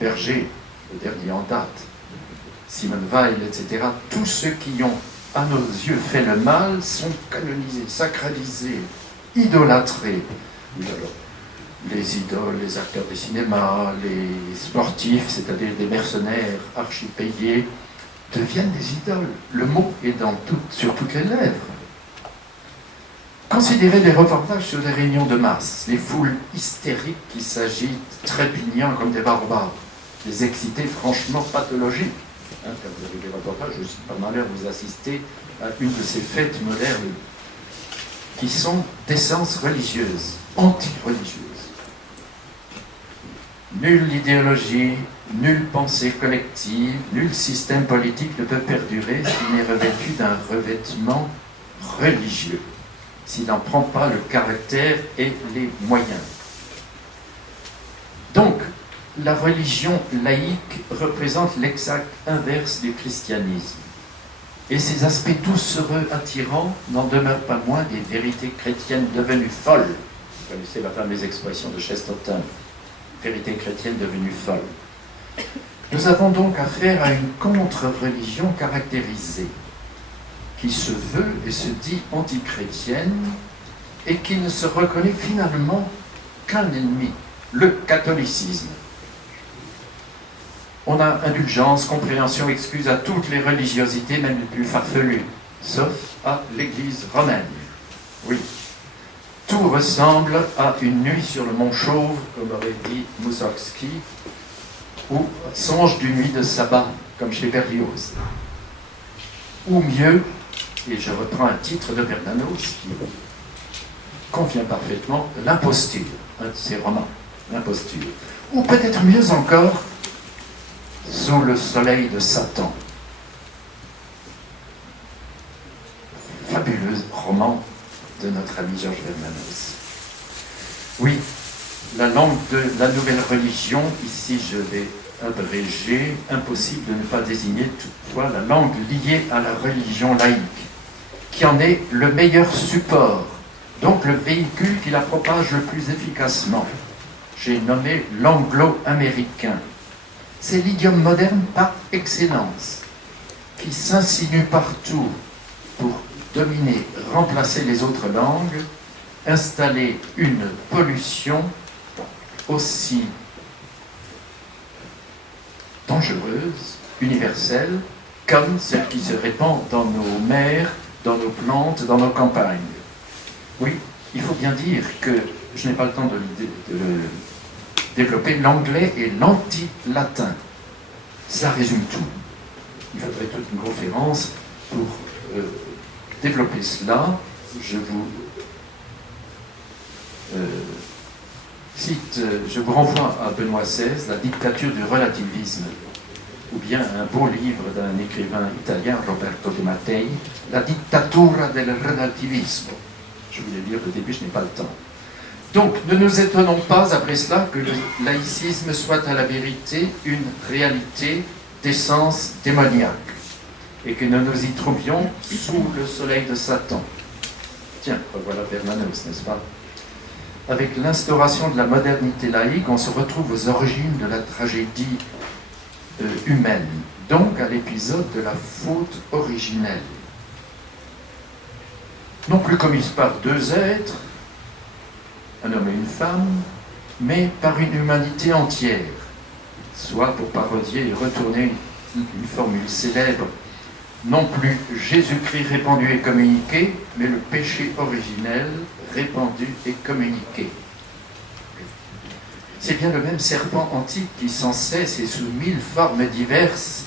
Berger, le dernier en date, Simone Weil, etc. Tous ceux qui ont, à nos yeux, fait le mal sont canonisés, sacralisés, idolâtrés. Alors, les idoles, les acteurs de cinéma, les sportifs, c'est-à-dire des mercenaires archi-payés, deviennent des idoles. Le mot est sur toutes les lèvres. Considérez les reportages sur les réunions de masse, les foules hystériques qui s'agitent, trépignant comme des barbares, des excités franchement pathologiques. Quand vous avez des reportages, je suis pas malheur, vous assistez à une de ces fêtes modernes qui sont d'essence religieuse, anti-religieuse. Nulle idéologie, nulle pensée collective, nul système politique ne peut perdurer s'il n'est revêtu d'un revêtement religieux, s'il n'en prend pas le caractère et les moyens. Donc, la religion laïque représente l'exact inverse du christianisme. Et ces aspects doucereux, attirants, n'en demeurent pas moins des vérités chrétiennes devenues folles. Vous connaissez la fameuse expression de Chesterton, vérité chrétienne devenue folle. Nous avons donc affaire à une contre-religion caractérisée, qui se veut et se dit antichrétienne, et qui ne se reconnaît finalement qu'un ennemi, le catholicisme. On a indulgence, compréhension, excuse à toutes les religiosités, même les plus farfelues, sauf à l'Église romaine. Oui, tout ressemble à une nuit sur le mont Chauve, comme aurait dit Mussorgsky, ou songe d'une nuit de sabbat, comme chez Berlioz. Ou mieux, et je reprends un titre de Bernanos qui convient parfaitement, l'imposture, un de ses romans, l'imposture. Ou peut-être mieux encore, sous le soleil de Satan. Fabuleux roman de notre ami Georges Bernanos. Oui, la langue de la nouvelle religion, ici je vais abréger, impossible de ne pas désigner toutefois la langue liée à la religion laïque, qui en est le meilleur support, donc le véhicule qui la propage le plus efficacement. J'ai nommé l'anglo-américain. C'est l'idiome moderne par excellence, qui s'insinue partout pour dominer, remplacer les autres langues, installer une pollution aussi dangereuse, universelle, comme celle qui se répand dans nos mers, dans nos plantes, dans nos campagnes. Oui, il faut bien dire que je n'ai pas le temps de le développer, l'anglais est l'anti-latin. Ça résume tout. Il faudrait toute une conférence pour développer cela. Je vous je vous renvoie à Benoît XVI, La dictature du relativisme, ou bien un beau livre d'un écrivain italien, Roberto De Mattei, La dittatura del relativismo. Je voulais lire le début, je n'ai pas le temps. Donc, ne nous étonnons pas après cela que le laïcisme soit à la vérité une réalité d'essence démoniaque, et que nous nous y trouvions sous le soleil de Satan. Tiens, revoilà Bernanos, n'est-ce pas? Avec l'instauration de la modernité laïque, on se retrouve aux origines de la tragédie humaine, donc à l'épisode de la faute originelle. Non plus commise par deux êtres, un homme et une femme, mais par une humanité entière, soit pour parodier et retourner une formule célèbre, non plus Jésus-Christ répandu et communiqué, mais le péché originel répandu et communiqué. C'est bien le même serpent antique qui sans cesse et sous 1000 formes diverses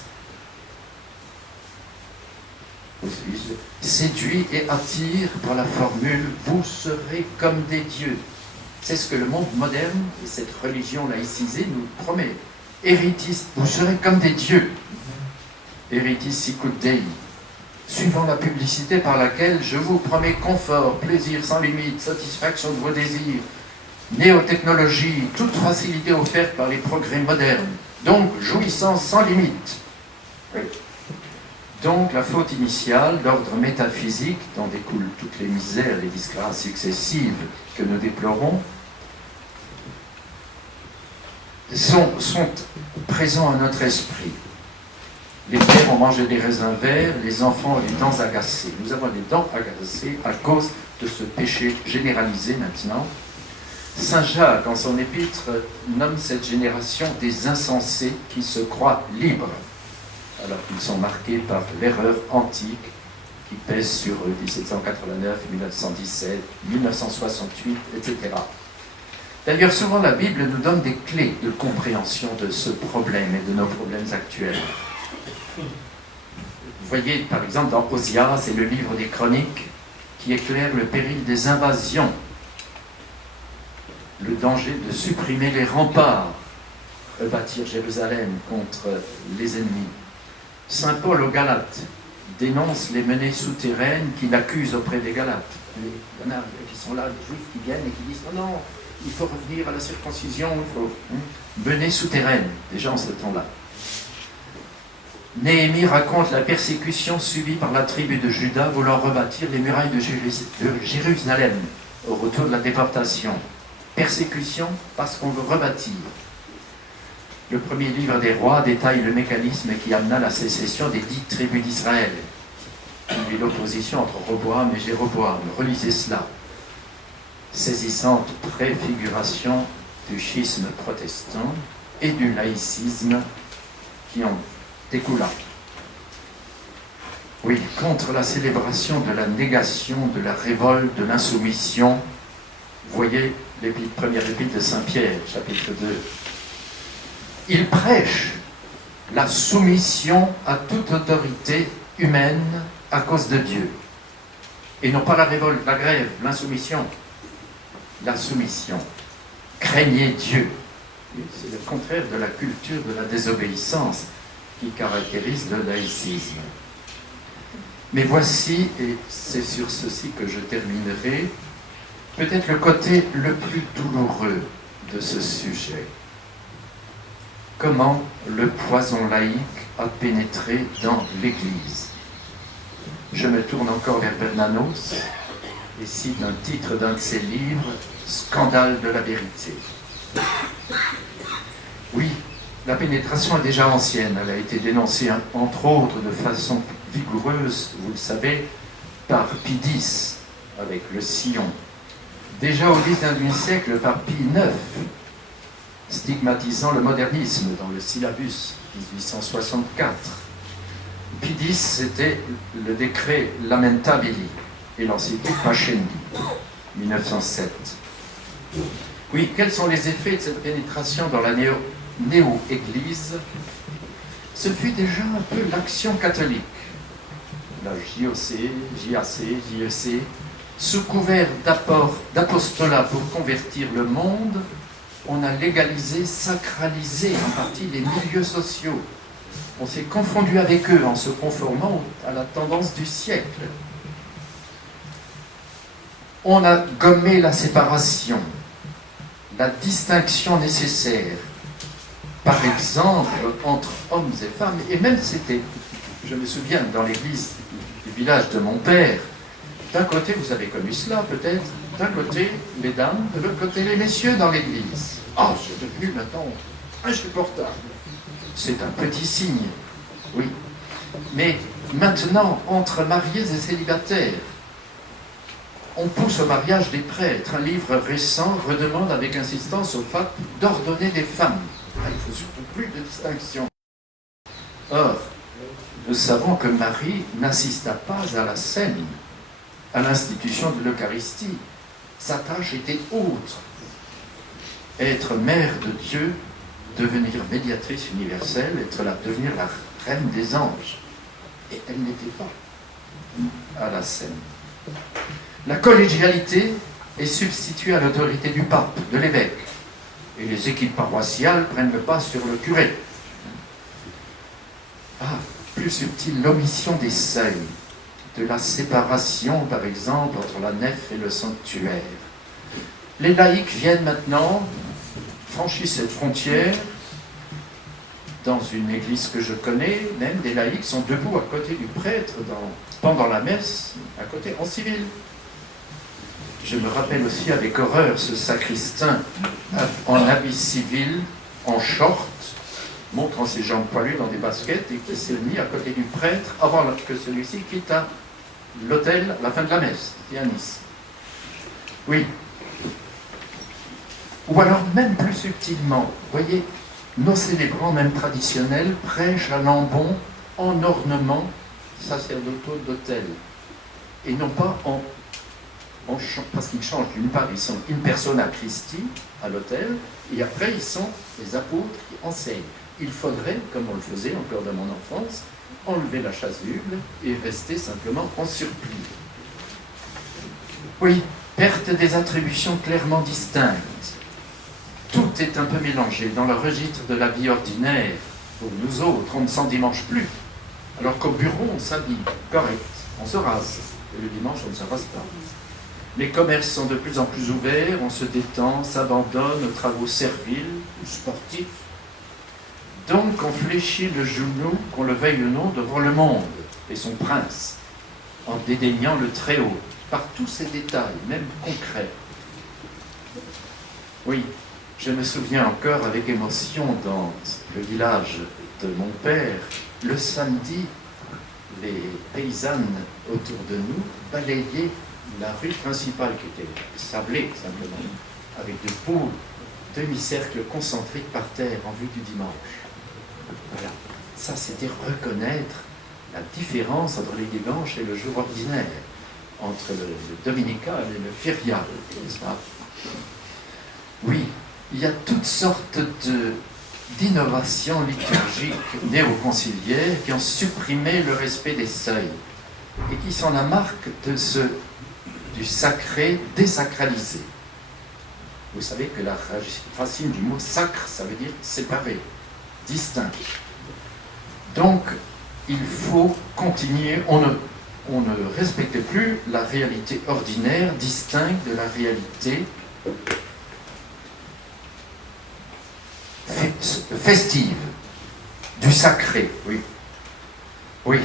séduit et attire par la formule « vous serez comme des dieux ». C'est ce que le monde moderne et cette religion laïcisée nous promet. Eritis, vous serez comme des dieux. Eritis sicut Dei. Suivant la publicité par laquelle je vous promets confort, plaisir sans limite, satisfaction de vos désirs, néotechnologie, toute facilité offerte par les progrès modernes, donc jouissance sans limite. Oui. Donc la faute initiale d'ordre métaphysique, dont découlent toutes les misères et disgrâces successives que nous déplorons, sont présents à notre esprit. Les pères ont mangé des raisins verts, les enfants ont les dents agacées. Nous avons les dents agacées à cause de ce péché généralisé maintenant. Saint Jacques, en son épître, nomme cette génération des insensés qui se croient libres, alors qu'ils sont marqués par l'erreur antique qui pèse sur eux, 1789, 1917, 1968, etc. D'ailleurs, souvent la Bible nous donne des clés de compréhension de ce problème et de nos problèmes actuels. Vous voyez, par exemple, dans Osée, c'est le livre des Chroniques qui éclaire le péril des invasions, le danger de supprimer les remparts, rebâtir Jérusalem contre les ennemis. Saint Paul aux Galates dénonce les menées souterraines qu'il accuse auprès des Galates. Il y en a qui sont là, des Juifs qui viennent et qui disent « Non, non, il faut revenir à la circoncision, il faut menées souterraines », déjà en ce temps-là. Néhémie raconte la persécution subie par la tribu de Juda voulant rebâtir les murailles de Jérusalem au retour de la déportation. Persécution parce qu'on veut rebâtir. Le premier livre des rois détaille le mécanisme qui amena la sécession des 10 tribus d'Israël. Il y a l'opposition entre Roboam et Jéroboam. Relisez cela. Saisissante préfiguration du schisme protestant et du laïcisme qui en découla. Oui, contre la célébration de la négation, de la révolte, de l'insoumission, voyez première épître de Saint-Pierre, chapitre 2. Il prêche la soumission à toute autorité humaine à cause de Dieu. Et non pas la révolte, la grève, l'insoumission. La soumission. Craignez Dieu. C'est le contraire de la culture de la désobéissance qui caractérise le laïcisme. Mais voici, et c'est sur ceci que je terminerai, peut-être le côté le plus douloureux de ce sujet. Comment le poison laïque a pénétré dans l'Église. Je me tourne encore vers Bernanos et cite un titre d'un de ses livres, « Scandale de la vérité ». Oui, la pénétration est déjà ancienne. Elle a été dénoncée, entre autres, de façon vigoureuse, vous le savez, par Pie X, avec le sillon. Déjà au XIXe siècle, par Pie IX, stigmatisant le modernisme dans le syllabus 1864. Puis 10, c'était le décret Lamentabili et l'encyclique Pascendi, 1907. Oui, quels sont les effets de cette pénétration dans la néo-église? Ce fut déjà un peu l'action catholique. La JEC, sous couvert d'apostolat pour convertir le monde, on a légalisé, sacralisé en partie les milieux sociaux. On s'est confondu avec eux en se conformant à la tendance du siècle. On a gommé la séparation, la distinction nécessaire, par exemple, entre hommes et femmes, et même c'était, je me souviens, dans l'église du village de mon père, d'un côté, vous avez connu cela peut-être, d'un côté les dames, de l'autre côté les messieurs dans l'église. Oh, c'est devenu maintenant insupportable. C'est un petit signe, oui. Mais maintenant, entre mariés et célibataires, on pousse au mariage des prêtres. Un livre récent redemande avec insistance au pape d'ordonner des femmes. Il ne faut surtout plus de distinction. Or, nous savons que Marie n'assista pas à la scène, à l'institution de l'Eucharistie. Sa tâche était autre. Être mère de Dieu, devenir médiatrice universelle, devenir la reine des anges. Et elle n'était pas à la scène. La collégialité est substituée à l'autorité du pape, de l'évêque. Et les équipes paroissiales prennent le pas sur le curé. Plus subtil, l'omission des seuils, de la séparation, par exemple, entre la nef et le sanctuaire. Les laïcs viennent maintenant, franchissent cette frontière. Dans une église que je connais, même des laïcs sont debout à côté du prêtre pendant la messe, à côté, en civil. Je me rappelle aussi avec horreur ce sacristain en habit civil, en short, montrant ses jambes poilues dans des baskets et qui s'est mis à côté du prêtre avant que celui-ci quitte l'autel à la fin de la messe, c'était à Nice. Oui. Ou alors même plus subtilement, voyez, nos célébrants, même traditionnels, prêchent à l'ambon en ornement sacerdotaux d'autel. Et non pas parce qu'ils changent. D'une part, ils sont in persona Christi à l'autel, et après, ils sont les apôtres qui enseignent. Il faudrait, comme on le faisait encore dans mon enfance, enlever la chasuble et rester simplement en surplis. Oui, perte des attributions clairement distinctes. Tout est un peu mélangé. Dans le registre de la vie ordinaire, pour nous autres, on ne s'endimanche plus. Alors qu'au bureau, on s'habille correct, on se rase. Et le dimanche, on ne se rase pas. Les commerces sont de plus en plus ouverts, on se détend, s'abandonne aux travaux serviles ou sportifs. Donc on fléchit le genou, qu'on le veuille ou non, devant le monde et son prince, en dédaignant le Très-Haut, par tous ces détails, même concrets. Oui, je me souviens encore avec émotion dans le village de mon père, le samedi, les paysannes autour de nous balayaient la rue principale qui était sablée simplement, avec de beaux demi-cercles concentriques par terre en vue du dimanche. Voilà, ça c'était reconnaître la différence entre les dimanches et le jour ordinaire, entre le dominical et le férial, n'est-ce pas? Oui, il y a toutes sortes d'innovations liturgiques néoconciliaires qui ont supprimé le respect des seuils et qui sont la marque du sacré désacralisé. Vous savez que la racine du mot sacre, ça veut dire séparé, distinct. Donc, il faut continuer. On ne respectait plus la réalité ordinaire distincte de la réalité festive, du sacré, oui. Oui,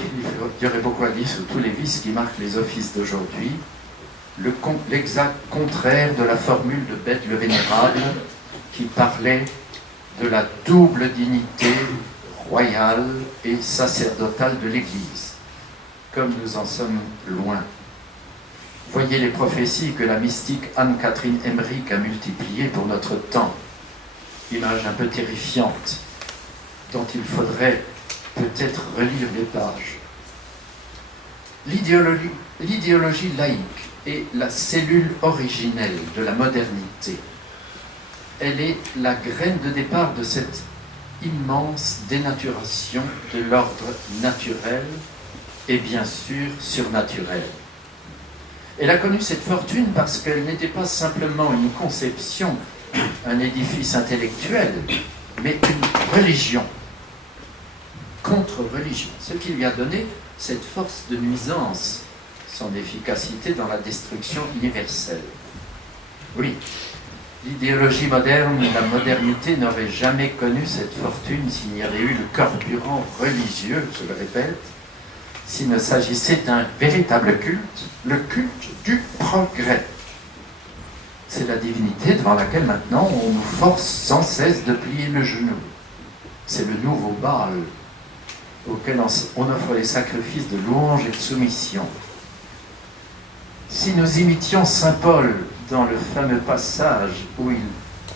il y aurait beaucoup à dire sur tous les vices qui marquent les offices d'aujourd'hui. L'exact contraire de la formule de Bède le Vénérable qui parlait de la double dignité royale et sacerdotale de l'Église. Comme nous en sommes loin. Voyez les prophéties que la mystique Anne-Catherine Emmerich a multipliées pour notre temps. image un peu terrifiante dont il faudrait peut-être relire les pages. L'idéologie laïque est la cellule originelle de la modernité. Elle est la graine de départ de cette immense dénaturation de l'ordre naturel et bien sûr surnaturel. Elle a connu cette fortune parce qu'elle n'était pas simplement une conception, un édifice intellectuel, mais une religion, contre-religion, ce qui lui a donné cette force de nuisance, son efficacité dans la destruction universelle. Oui, l'idéologie moderne, la modernité n'aurait jamais connu cette fortune s'il n'y avait eu le carburant religieux, je le répète, s'il ne s'agissait d'un véritable culte, le culte du progrès. C'est la divinité devant laquelle maintenant on nous force sans cesse de plier le genou. C'est le nouveau Baal auquel on offre les sacrifices de louange et de soumission. Si nous imitions saint Paul dans le fameux passage où il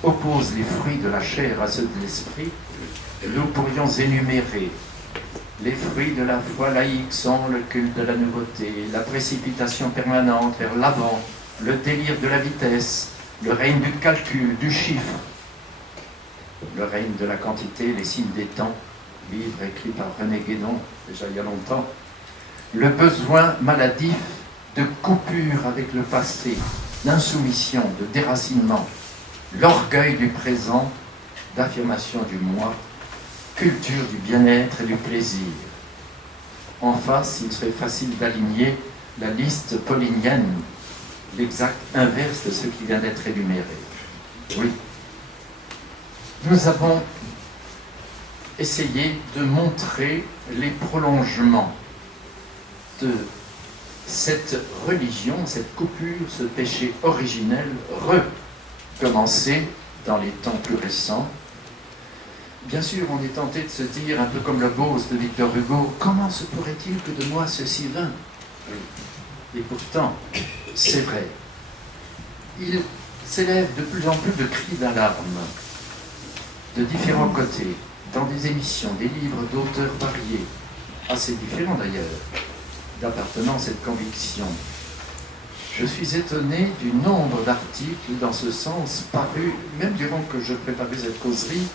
oppose les fruits de la chair à ceux de l'esprit, nous pourrions énumérer les fruits de la foi laïque sont le culte de la nouveauté, la précipitation permanente vers l'avant, le délire de la vitesse, le règne du calcul, du chiffre, le règne de la quantité, les signes des temps, livre écrit par René Guénon, déjà il y a longtemps, le besoin maladif de coupure avec le passé, d'insoumission, de déracinement, l'orgueil du présent, d'affirmation du moi, culture du bien-être et du plaisir. En face, il serait facile d'aligner la liste paulinienne, l'exact inverse de ce qui vient d'être énuméré. Oui. Nous avons essayé de montrer les prolongements de cette religion, cette coupure, ce péché originel recommencé dans les temps plus récents. Bien sûr, on est tenté de se dire, un peu comme le Beauce de Victor Hugo, comment se pourrait-il que de moi ceci vint? Et pourtant, c'est vrai. Il s'élève de plus en plus de cris d'alarme de différents côtés, dans des émissions, des livres d'auteurs variés, assez différents d'ailleurs, d'appartenance et de conviction. Je suis étonné du nombre d'articles dans ce sens parus, même durant que je préparais cette causerie,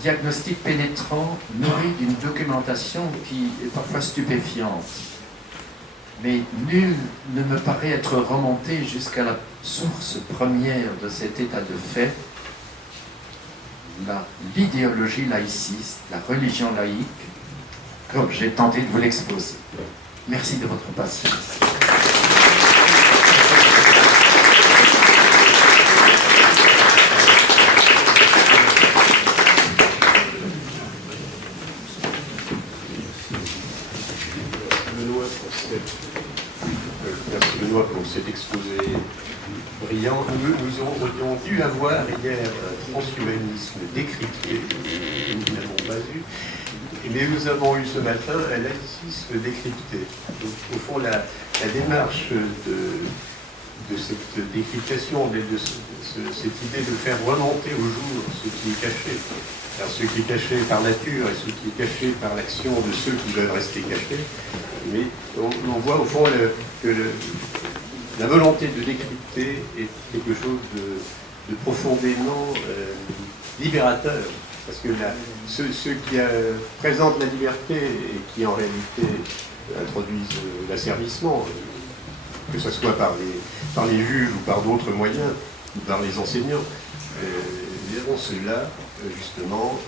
diagnostic pénétrant, nourri d'une documentation qui est parfois stupéfiante. Mais nul ne me paraît être remonté jusqu'à la source première de cet état de fait, l'idéologie laïciste, la religion laïque, comme j'ai tenté de vous l'exposer. Merci de votre patience. Merci Benoît pour cet exposé brillant. Nous aurions dû avoir hier un transhumanisme décrypté, nous n'avons pas eu, mais nous avons eu ce matin un laïcisme décrypté. Donc, au fond, la démarche de cette décryptation, de cette idée de faire remonter au jour ce qui est caché, alors ce qui est caché par nature et ce qui est caché par l'action de ceux qui veulent rester cachés, mais on voit au fond que la volonté de décrypter est quelque chose de profondément libérateur, parce que ceux qui présentent la liberté et qui en réalité introduisent l'asservissement, que ce soit par les juges ou par d'autres moyens, ou par les enseignants, ceux-là, justement,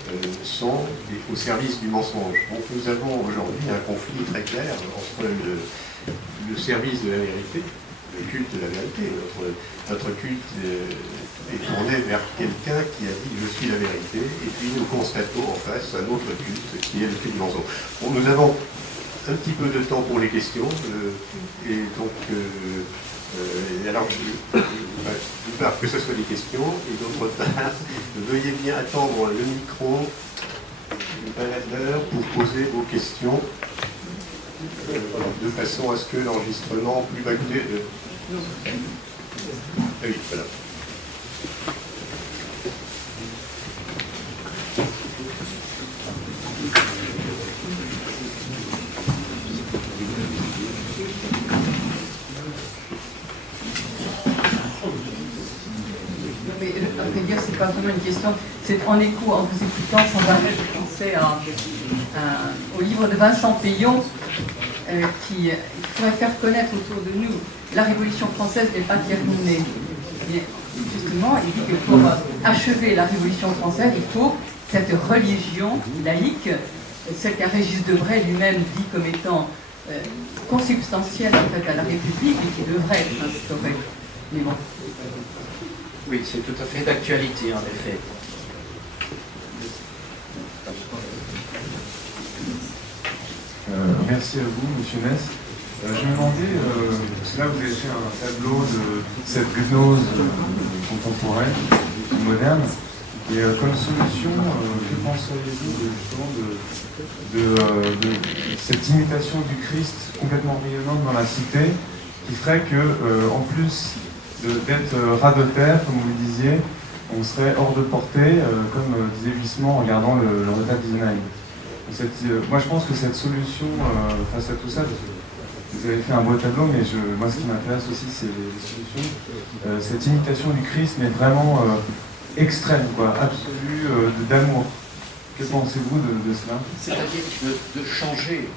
sont au service du mensonge. Donc nous avons aujourd'hui un conflit très clair entre le service de la vérité, le culte de la vérité. Notre culte est tourné vers quelqu'un qui a dit « je suis la vérité », et puis nous constatons en face un autre culte qui est le culte du mensonge. Bon, nous avons un petit peu de temps pour les questions, et donc alors d'une part que ce soit des questions, et d'autre part veuillez bien attendre le micro du baladeur pour poser vos questions, de façon à ce que l'enregistrement plus écoutez. Ah oui, voilà. pas vraiment une question. C'est en écho, en vous écoutant sans arrêt, je pensais au livre de Vincent Payon qui pourrait faire connaître autour de nous. La Révolution française n'est pas terminée. Et justement, il dit que pour achever la Révolution française, il faut cette religion laïque, celle qu'un Régis Debray lui-même dit comme étant consubstantielle en fait à la République et qui devrait être instaurée. Mais bon. Oui, c'est tout à fait d'actualité, en effet. Merci à vous, Monsieur Ness. Je me demandais, parce que là vous avez fait un tableau de toute cette gnose contemporaine, moderne, et comme solution, que penseriez-vous justement de cette imitation du Christ complètement rayonnante dans la cité, qui ferait que, en plus d'être ras de terre, comme vous le disiez, on serait hors de portée, comme disait Huysmans en regardant le retard d'Isenheim. Moi je pense que cette solution face à tout ça, vous avez fait un beau tableau, mais moi ce qui m'intéresse aussi c'est les solutions. Cette imitation du Christ, mais vraiment extrême, quoi, absolue, d'amour. Que pensez-vous de cela? C'est-à-dire de changer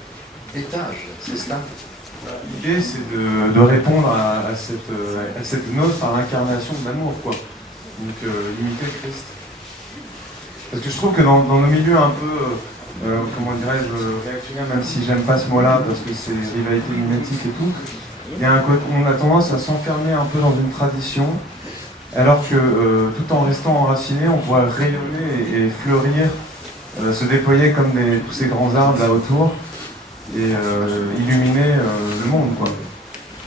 d'étage, c'est cela? L'idée c'est de répondre à cette gnose par l'incarnation de l'amour, quoi. Donc imiter le Christ. Parce que je trouve que dans nos milieux un peu... comment dirais-je, réactionnaire, même si j'aime pas ce mot-là, parce que c'est rivalité mimétique et tout, on a tendance à s'enfermer un peu dans une tradition, alors que tout en restant enraciné, on pourrait rayonner et fleurir, se déployer comme tous ces grands arbres là autour, et illuminer le monde, quoi.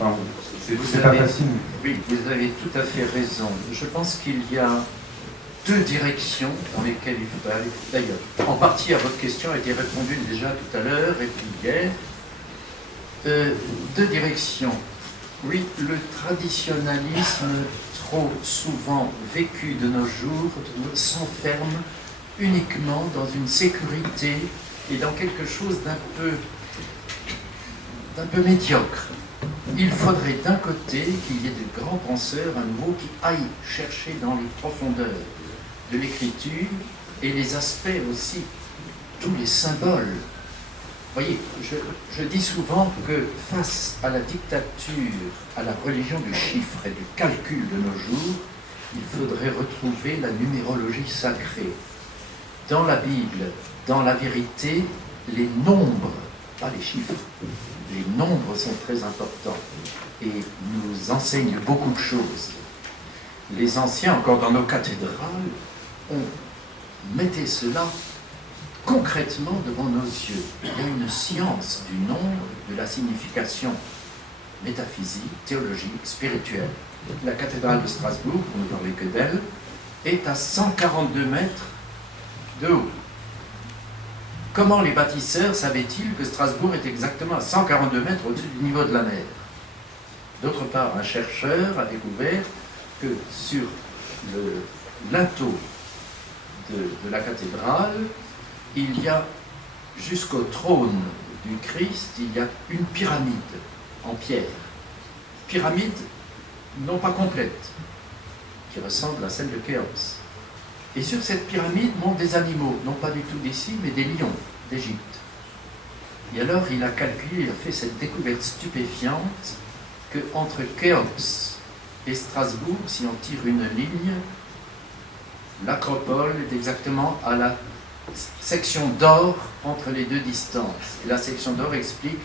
Enfin, c'est pas facile. Oui, vous avez tout à fait raison. Je pense qu'il y a deux directions dans lesquelles il faut aller. D'ailleurs, en partie à votre question a été répondue déjà tout à l'heure et puis hier. Deux directions. Oui, le traditionnalisme trop souvent vécu de nos jours s'enferme uniquement dans une sécurité et dans quelque chose d'un peu médiocre. Il faudrait d'un côté qu'il y ait de grands penseurs à nouveau qui aillent chercher dans les profondeurs de l'écriture et les aspects aussi, tous les symboles. Vous voyez, je dis souvent que face à la dictature, à la religion du chiffre et du calcul de nos jours, il faudrait retrouver la numérologie sacrée. Dans la Bible, dans la vérité, les nombres, pas les chiffres, les nombres sont très importants et nous enseignent beaucoup de choses. Les anciens, encore dans nos cathédrales, mettez cela concrètement devant nos yeux. Il y a une science du nombre, de la signification métaphysique, théologique, spirituelle. La cathédrale de Strasbourg, pour ne parler que d'elle, est à 142 mètres de haut. Comment les bâtisseurs savaient-ils que Strasbourg est exactement à 142 mètres au-dessus du niveau de la mer? D'autre part, un chercheur a découvert que sur le linteau de la cathédrale, il y a jusqu'au trône du Christ, il y a une pyramide en pierre. Pyramide non pas complète, qui ressemble à celle de Khéops. Et sur cette pyramide montent des animaux, non pas du tout d'ici, mais des lions d'Égypte. Et alors il a calculé, il a fait cette découverte stupéfiante que entre Khéops et Strasbourg, si on tire une ligne, l'acropole est exactement à la section d'or entre les deux distances. Et la section d'or explique,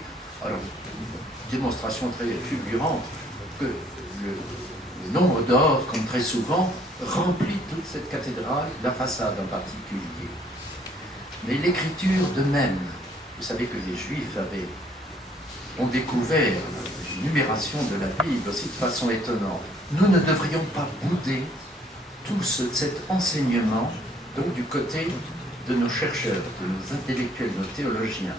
alors, une démonstration très fulgurante, que le nombre d'or, comme très souvent, remplit toute cette cathédrale, la façade en particulier. Mais l'écriture de même, vous savez que les Juifs ont découvert la numération de la Bible aussi de façon étonnante. Nous ne devrions pas bouder tout cet enseignement, donc du côté de nos chercheurs, de nos intellectuels, nos théologiens.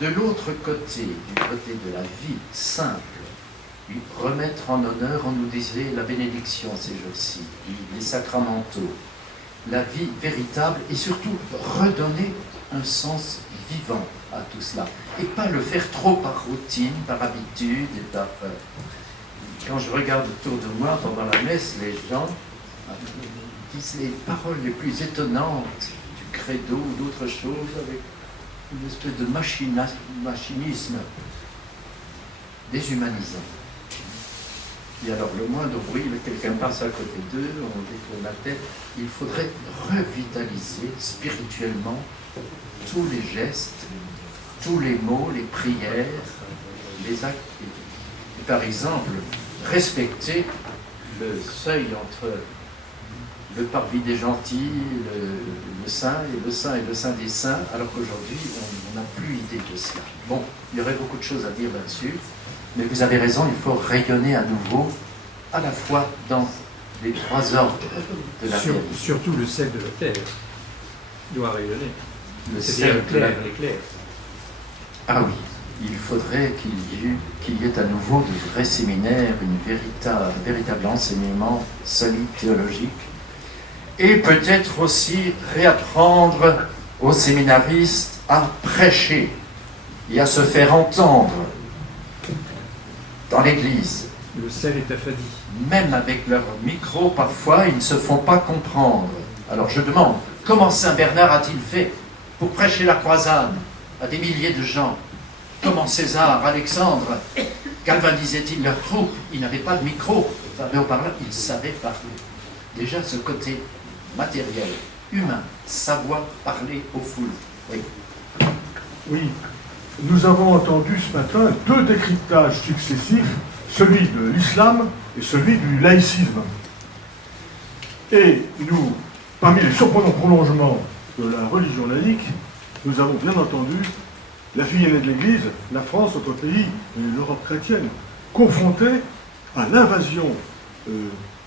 De l'autre côté, du côté de la vie simple, lui remettre en honneur, on nous disait la bénédiction ces jours-ci, les sacramentaux, la vie véritable et surtout redonner un sens vivant à tout cela. Et pas le faire trop par routine, par habitude et par... Quand je regarde autour de moi pendant la messe, les gens disent les paroles les plus étonnantes du credo ou d'autres choses avec une espèce de machinisme déshumanisant. Et alors, le moindre bruit, quelqu'un passe à côté d'eux, on détourne la tête. Il faudrait revitaliser spirituellement tous les gestes, tous les mots, les prières, les actes. Et par exemple, respecter le seuil entre le parvis des gentils, le saint, et le saint et le saint des saints, alors qu'aujourd'hui, on n'a plus idée de cela. Bon, il y aurait beaucoup de choses à dire là-dessus. Mais vous avez raison, il faut rayonner à nouveau, à la fois dans les trois ordres de la réalité. Surtout le sel de la terre doit rayonner. Le C'est-à-dire sel de la... l'éclair. Ah oui, il faudrait qu'il y ait à nouveau de vrais séminaires, un véritable enseignement solide théologique, et peut-être aussi réapprendre aux séminaristes à prêcher et à se faire entendre dans l'Église. Le sel est affadi. Même avec leur micro, parfois, ils ne se font pas comprendre. Alors je demande, comment Saint Bernard a-t-il fait pour prêcher la croisade à des milliers de gens? Comment César, Alexandre, galvanisait-il leur troupe? Ils n'avaient pas de micro, mais haut-parleur, ils savaient parler. Déjà ce côté matériel, humain, savoir parler aux foules. Oui. Oui, nous avons entendu ce matin deux décryptages successifs, celui de l'islam et celui du laïcisme. Et nous, parmi les surprenants prolongements de la religion laïque, nous avons bien entendu la fille aînée de l'Église, la France, notre pays, et l'Europe chrétienne, confrontée à l'invasion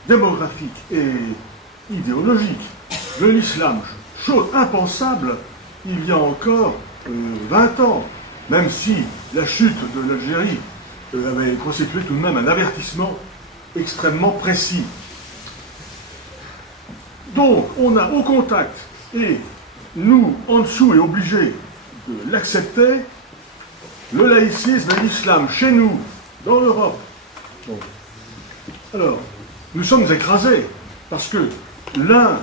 démographique et idéologique de l'islam, chose impensable il y a encore 20 ans, même si la chute de l'Algérie avait constitué tout de même un avertissement extrêmement précis. Donc, on a au contact, et nous, en dessous, est obligés de l'accepter, le laïcisme et l'islam chez nous, dans l'Europe. Bon. Alors, nous sommes écrasés, parce que l'un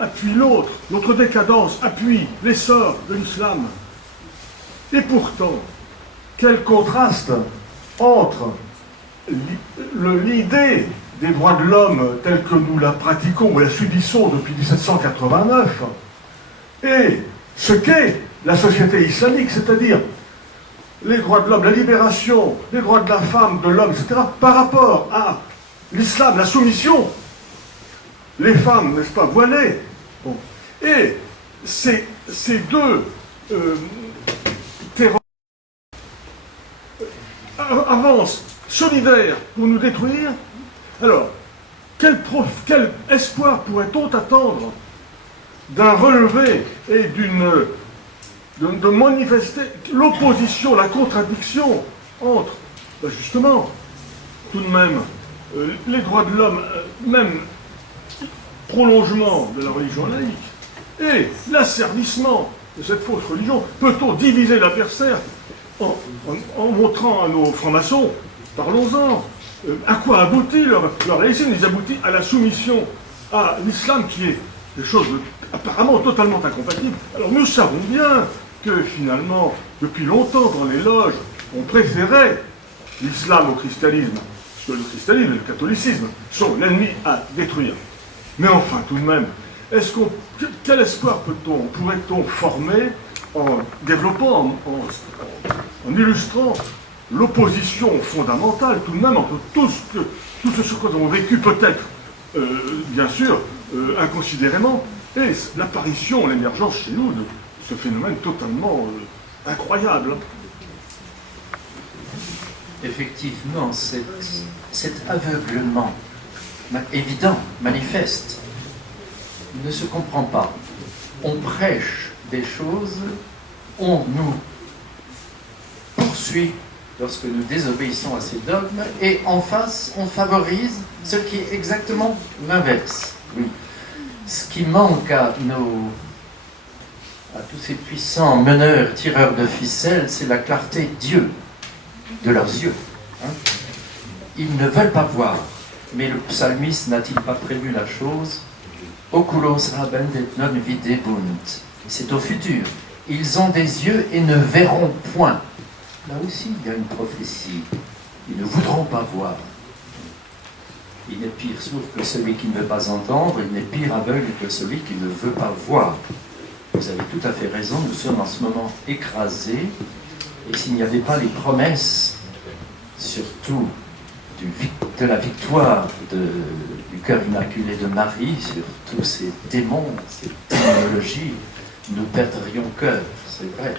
appuie l'autre, notre décadence appuie l'essor de l'islam. Et pourtant, quel contraste entre l'idée des droits de l'homme telle que nous la pratiquons ou la subissons depuis 1789 et ce qu'est la société islamique, c'est-à-dire les droits de l'homme, la libération, les droits de la femme, de l'homme, etc., par rapport à l'islam, la soumission, les femmes, n'est-ce pas, voilées. Bon. Et ces deux terreurs avancent solidaires pour nous détruire. Alors, quel espoir pourrait-on attendre d'un relevé et de manifester l'opposition, la contradiction entre, justement, tout de même, les droits de l'homme, même prolongement de la religion laïque, et l'asservissement de cette fausse religion? Peut-on diviser l'adversaire en montrant à nos francs-maçons, parlons-en, à quoi aboutit leur laïcisme? Ils aboutissent à la soumission à l'islam, qui est des choses apparemment totalement incompatibles. Alors nous savons bien que finalement, depuis longtemps dans les loges, on préférait l'islam au christianisme, parce que le christianisme et le catholicisme sont l'ennemi à détruire. Mais enfin, tout de même, quel espoir pourrait-on former en développant, en illustrant l'opposition fondamentale, tout de même, entre tout ce sur quoi nous avons vécu, peut-être, bien sûr, inconsidérément, et l'apparition, l'émergence chez nous de ce phénomène totalement incroyable. Effectivement, cet aveuglement évident, manifeste, ne se comprend pas. On prêche des choses, on nous poursuit lorsque nous désobéissons à ces dogmes, et en face, on favorise ce qui est exactement l'inverse. Oui. Ce qui manque à tous ces puissants meneurs, tireurs de ficelles, c'est la clarté de Dieu, de leurs yeux. Hein. Ils ne veulent pas voir. Mais le psalmiste n'a-t-il pas prévu la chose? Oculos haben et non videbunt. C'est au futur. Ils ont des yeux et ne verront point. Là aussi, il y a une prophétie. Ils ne voudront pas voir. Il n'est pire sourd que celui qui ne veut pas entendre, il n'est pire aveugle que celui qui ne veut pas voir. Vous avez tout à fait raison, nous sommes en ce moment écrasés, et s'il n'y avait pas les promesses, surtout de la victoire du cœur immaculé de Marie sur tous ces démons, ces démonologies, nous perdrions cœur, c'est vrai.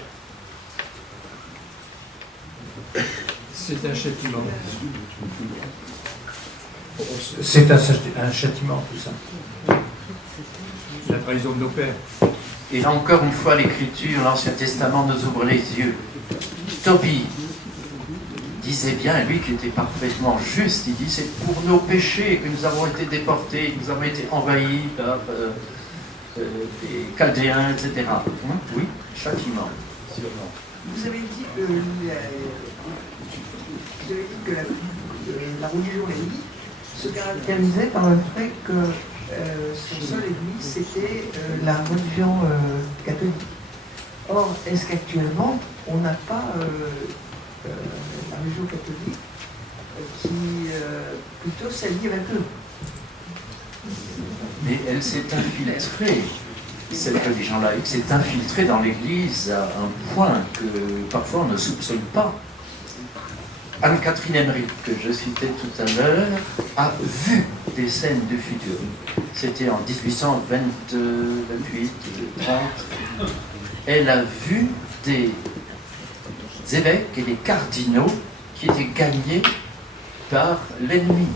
C'est un châtiment. C'est un châtiment, tout ça. La trahison de nos pères. Et là encore une fois, l'Écriture, l'Ancien Testament nous ouvre les yeux. Tobie disait bien, lui qui était parfaitement juste, il dit c'est pour nos péchés que nous avons été déportés, que nous avons été envahis par les Chaldéens, etc. Oui, châtiment, sûrement. Vous avez dit que la religion laïque se caractérisait par le fait que son seul ennemi, c'était la religion catholique. Or, est-ce qu'actuellement, on n'a pas la religion catholique qui plutôt s'allie avec eux? Mais elle s'est infiltrée, cette religion laïque s'est infiltrée dans l'Église à un point que parfois on ne soupçonne pas. Anne-Catherine Emmerich, que je citais tout à l'heure, a vu des scènes du futur. C'était en 1828, 30. Elle a vu des évêques et des cardinaux qui étaient gagnés par l'ennemi.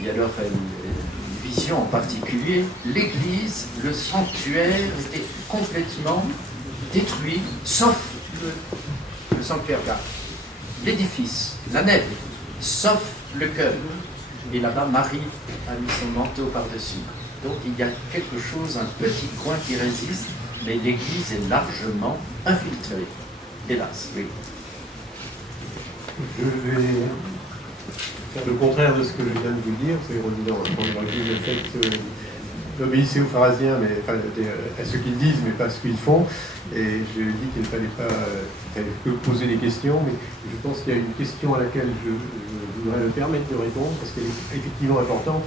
Et alors, une vision en particulier, l'église, le sanctuaire était complètement détruit, sauf le sanctuaire là. L'édifice, la nef, sauf le cœur. Et là-bas, Marie a mis son manteau par-dessus. Donc il y a quelque chose, un petit coin qui résiste, mais l'église est largement infiltrée. Hélas, oui. Je vais faire le contraire de ce que je viens de vous dire, c'est redondant. Le fait d'obéir aux pharisiens, mais enfin, à ce qu'ils disent, mais pas à ce qu'ils font. Et je dis qu'il ne fallait pas que poser des questions, mais je pense qu'il y a une question à laquelle je voudrais me permettre de répondre, parce qu'elle est effectivement importante.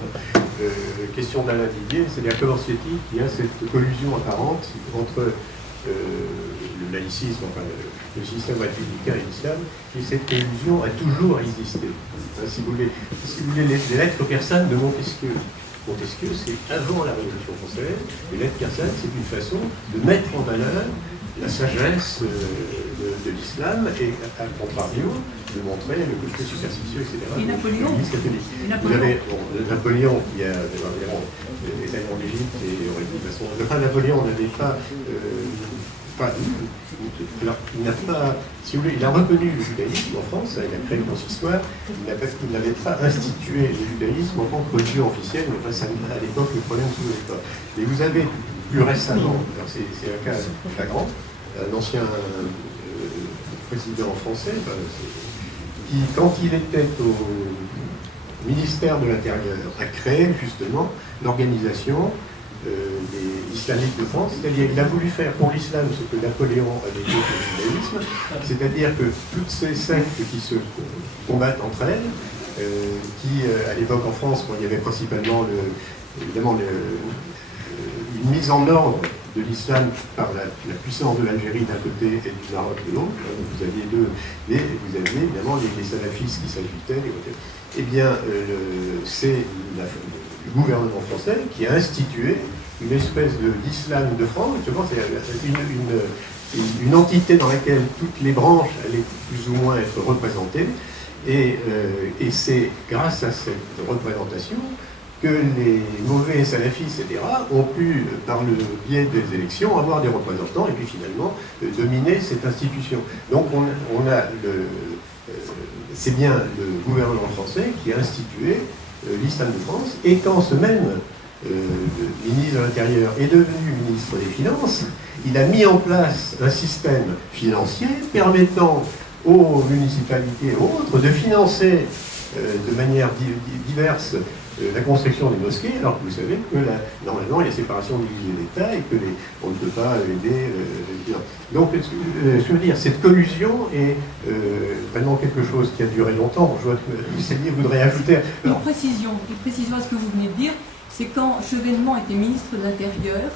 Question d'Alain Didier, c'est-à-dire comment se fait-il qu'il y a cette collusion apparente entre le laïcisme, enfin le système républicain et l'islam, et cette collusion a toujours existé. Hein, si vous voulez les lettres persanes de Montesquieu. Montesquieu, c'est avant la Révolution française, et lettres persanes, c'est une façon de mettre en valeur la sagesse de l'islam et, à contrario, de montrer le côté superstitieux, etc. Et Napoléon. De l'Église catholique. Vous avez Napoléon qui a est allé en Égypte et aurait dit de toute façon. Enfin, Napoléon n'avait pas. Alors, il n'a pas, si vous voulez, il a reconnu le judaïsme en France, il a créé le consistoire, il n'avait pas institué le judaïsme en tant que religion officielle, mais enfin, à l'époque, le problème ne se posait pas. Et vous avez plus récemment, c'est un cas flagrant, un ancien président français, qui, quand il était au ministère de l'Intérieur, a créé justement l'organisation des islamiques de France, c'est-à-dire qu'il a voulu faire pour l'islam ce que Napoléon avait fait pour le judaïsme, c'est-à-dire que toutes ces sectes qui se combattent entre elles, qui à l'époque en France, il y avait principalement évidemment une mise en ordre de l'islam par la puissance de l'Algérie d'un côté et du Maroc de l'autre, vous aviez évidemment les salafistes qui s'ajoutaient, eh bien c'est le gouvernement français qui a institué une espèce d'islam de France, justement, c'est une entité dans laquelle toutes les branches allaient plus ou moins être représentées, et c'est grâce à cette représentation que les mauvais salafistes, etc., ont pu, par le biais des élections, avoir des représentants et puis finalement dominer cette institution. Donc c'est bien le gouvernement français qui a institué l'islam de France, et quand ce même ministre de l'Intérieur est devenu ministre des Finances, il a mis en place un système financier permettant aux municipalités et autres de financer de manière diverse la construction des mosquées, alors que vous savez que normalement il y a séparation de l'Église et de l'État et que on ne peut pas aider les gens. Donc, ce que je veux dire, cette collusion est vraiment quelque chose qui a duré longtemps. Je vois que Céline voudrait ajouter. Une précision à ce que vous venez de dire, c'est quand Chevènement était ministre de l'Intérieur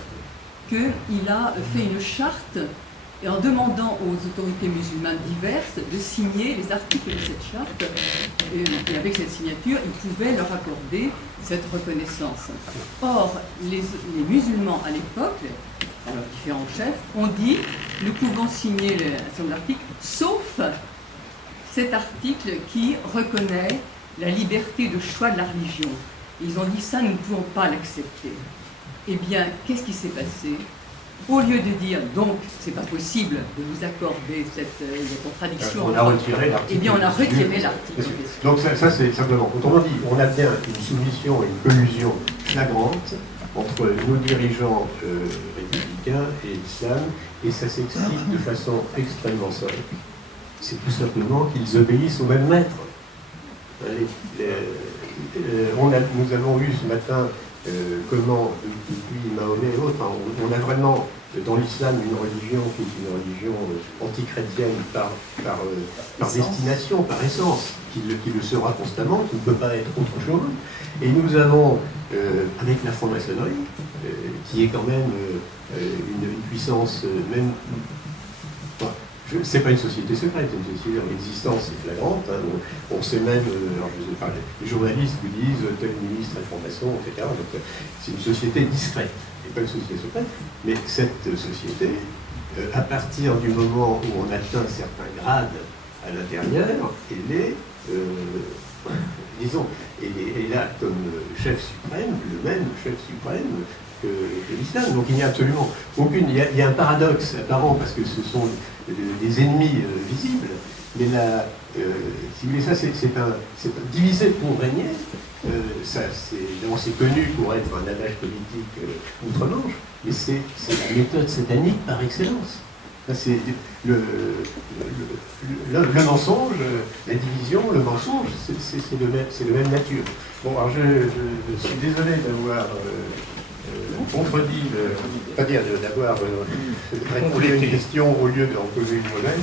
qu'il a fait une charte et en demandant aux autorités musulmanes diverses de signer les articles de cette charte, et avec cette signature, ils pouvaient leur accorder cette reconnaissance. Or, les musulmans à l'époque, leurs différents chefs, ont dit « nous pouvons signer un certain nombre d'articles, sauf cet article qui reconnaît la liberté de choix de la religion ». Ils ont dit ça, nous ne pouvons pas l'accepter. Eh bien, qu'est-ce qui s'est passé? Au lieu de dire, donc, c'est pas possible de vous accorder cette contradiction, on a retiré l'article. Eh bien, on a retiré l'article. Donc ça c'est simplement, autrement dit, on a bien une soumission et une collusion flagrante entre nos dirigeants républicains et l'islam, et ça s'explique de façon extrêmement simple. C'est tout simplement qu'ils obéissent au même maître. Nous avons vu ce matin comment, depuis Mahomet et autres, on a vraiment dans l'islam une religion qui est une religion antichrétienne par destination, par essence, qui le sera constamment, qui ne peut pas être autre chose. Et nous avons, avec la franc-maçonnerie, qui est quand même une puissance même... C'est pas une société secrète, c'est une société en existence est flagrante. Hein, on sait même, alors je sais pas, les journalistes vous disent tel ministre est franc-maçon, etc. Donc c'est une société discrète, et pas une société secrète. Mais cette société, à partir du moment où on atteint certains grades à l'intérieur, elle est, disons, elle est là comme chef suprême, le même chef suprême que l'islam. Donc il n'y a absolument aucune... Il y a un paradoxe apparent parce que ce sont des ennemis visibles, mais là, si vous voulez, ça c'est diviser pour régner. D'abord c'est connu pour être un adage politique outre-Manche, mais c'est la méthode satanique par excellence. C'est le mensonge, la division, le mensonge, c'est de même nature. Bon, alors je suis désolé d'avoir contredit, pas dire d'avoir répondu à une question au lieu d'en poser une nouvelle.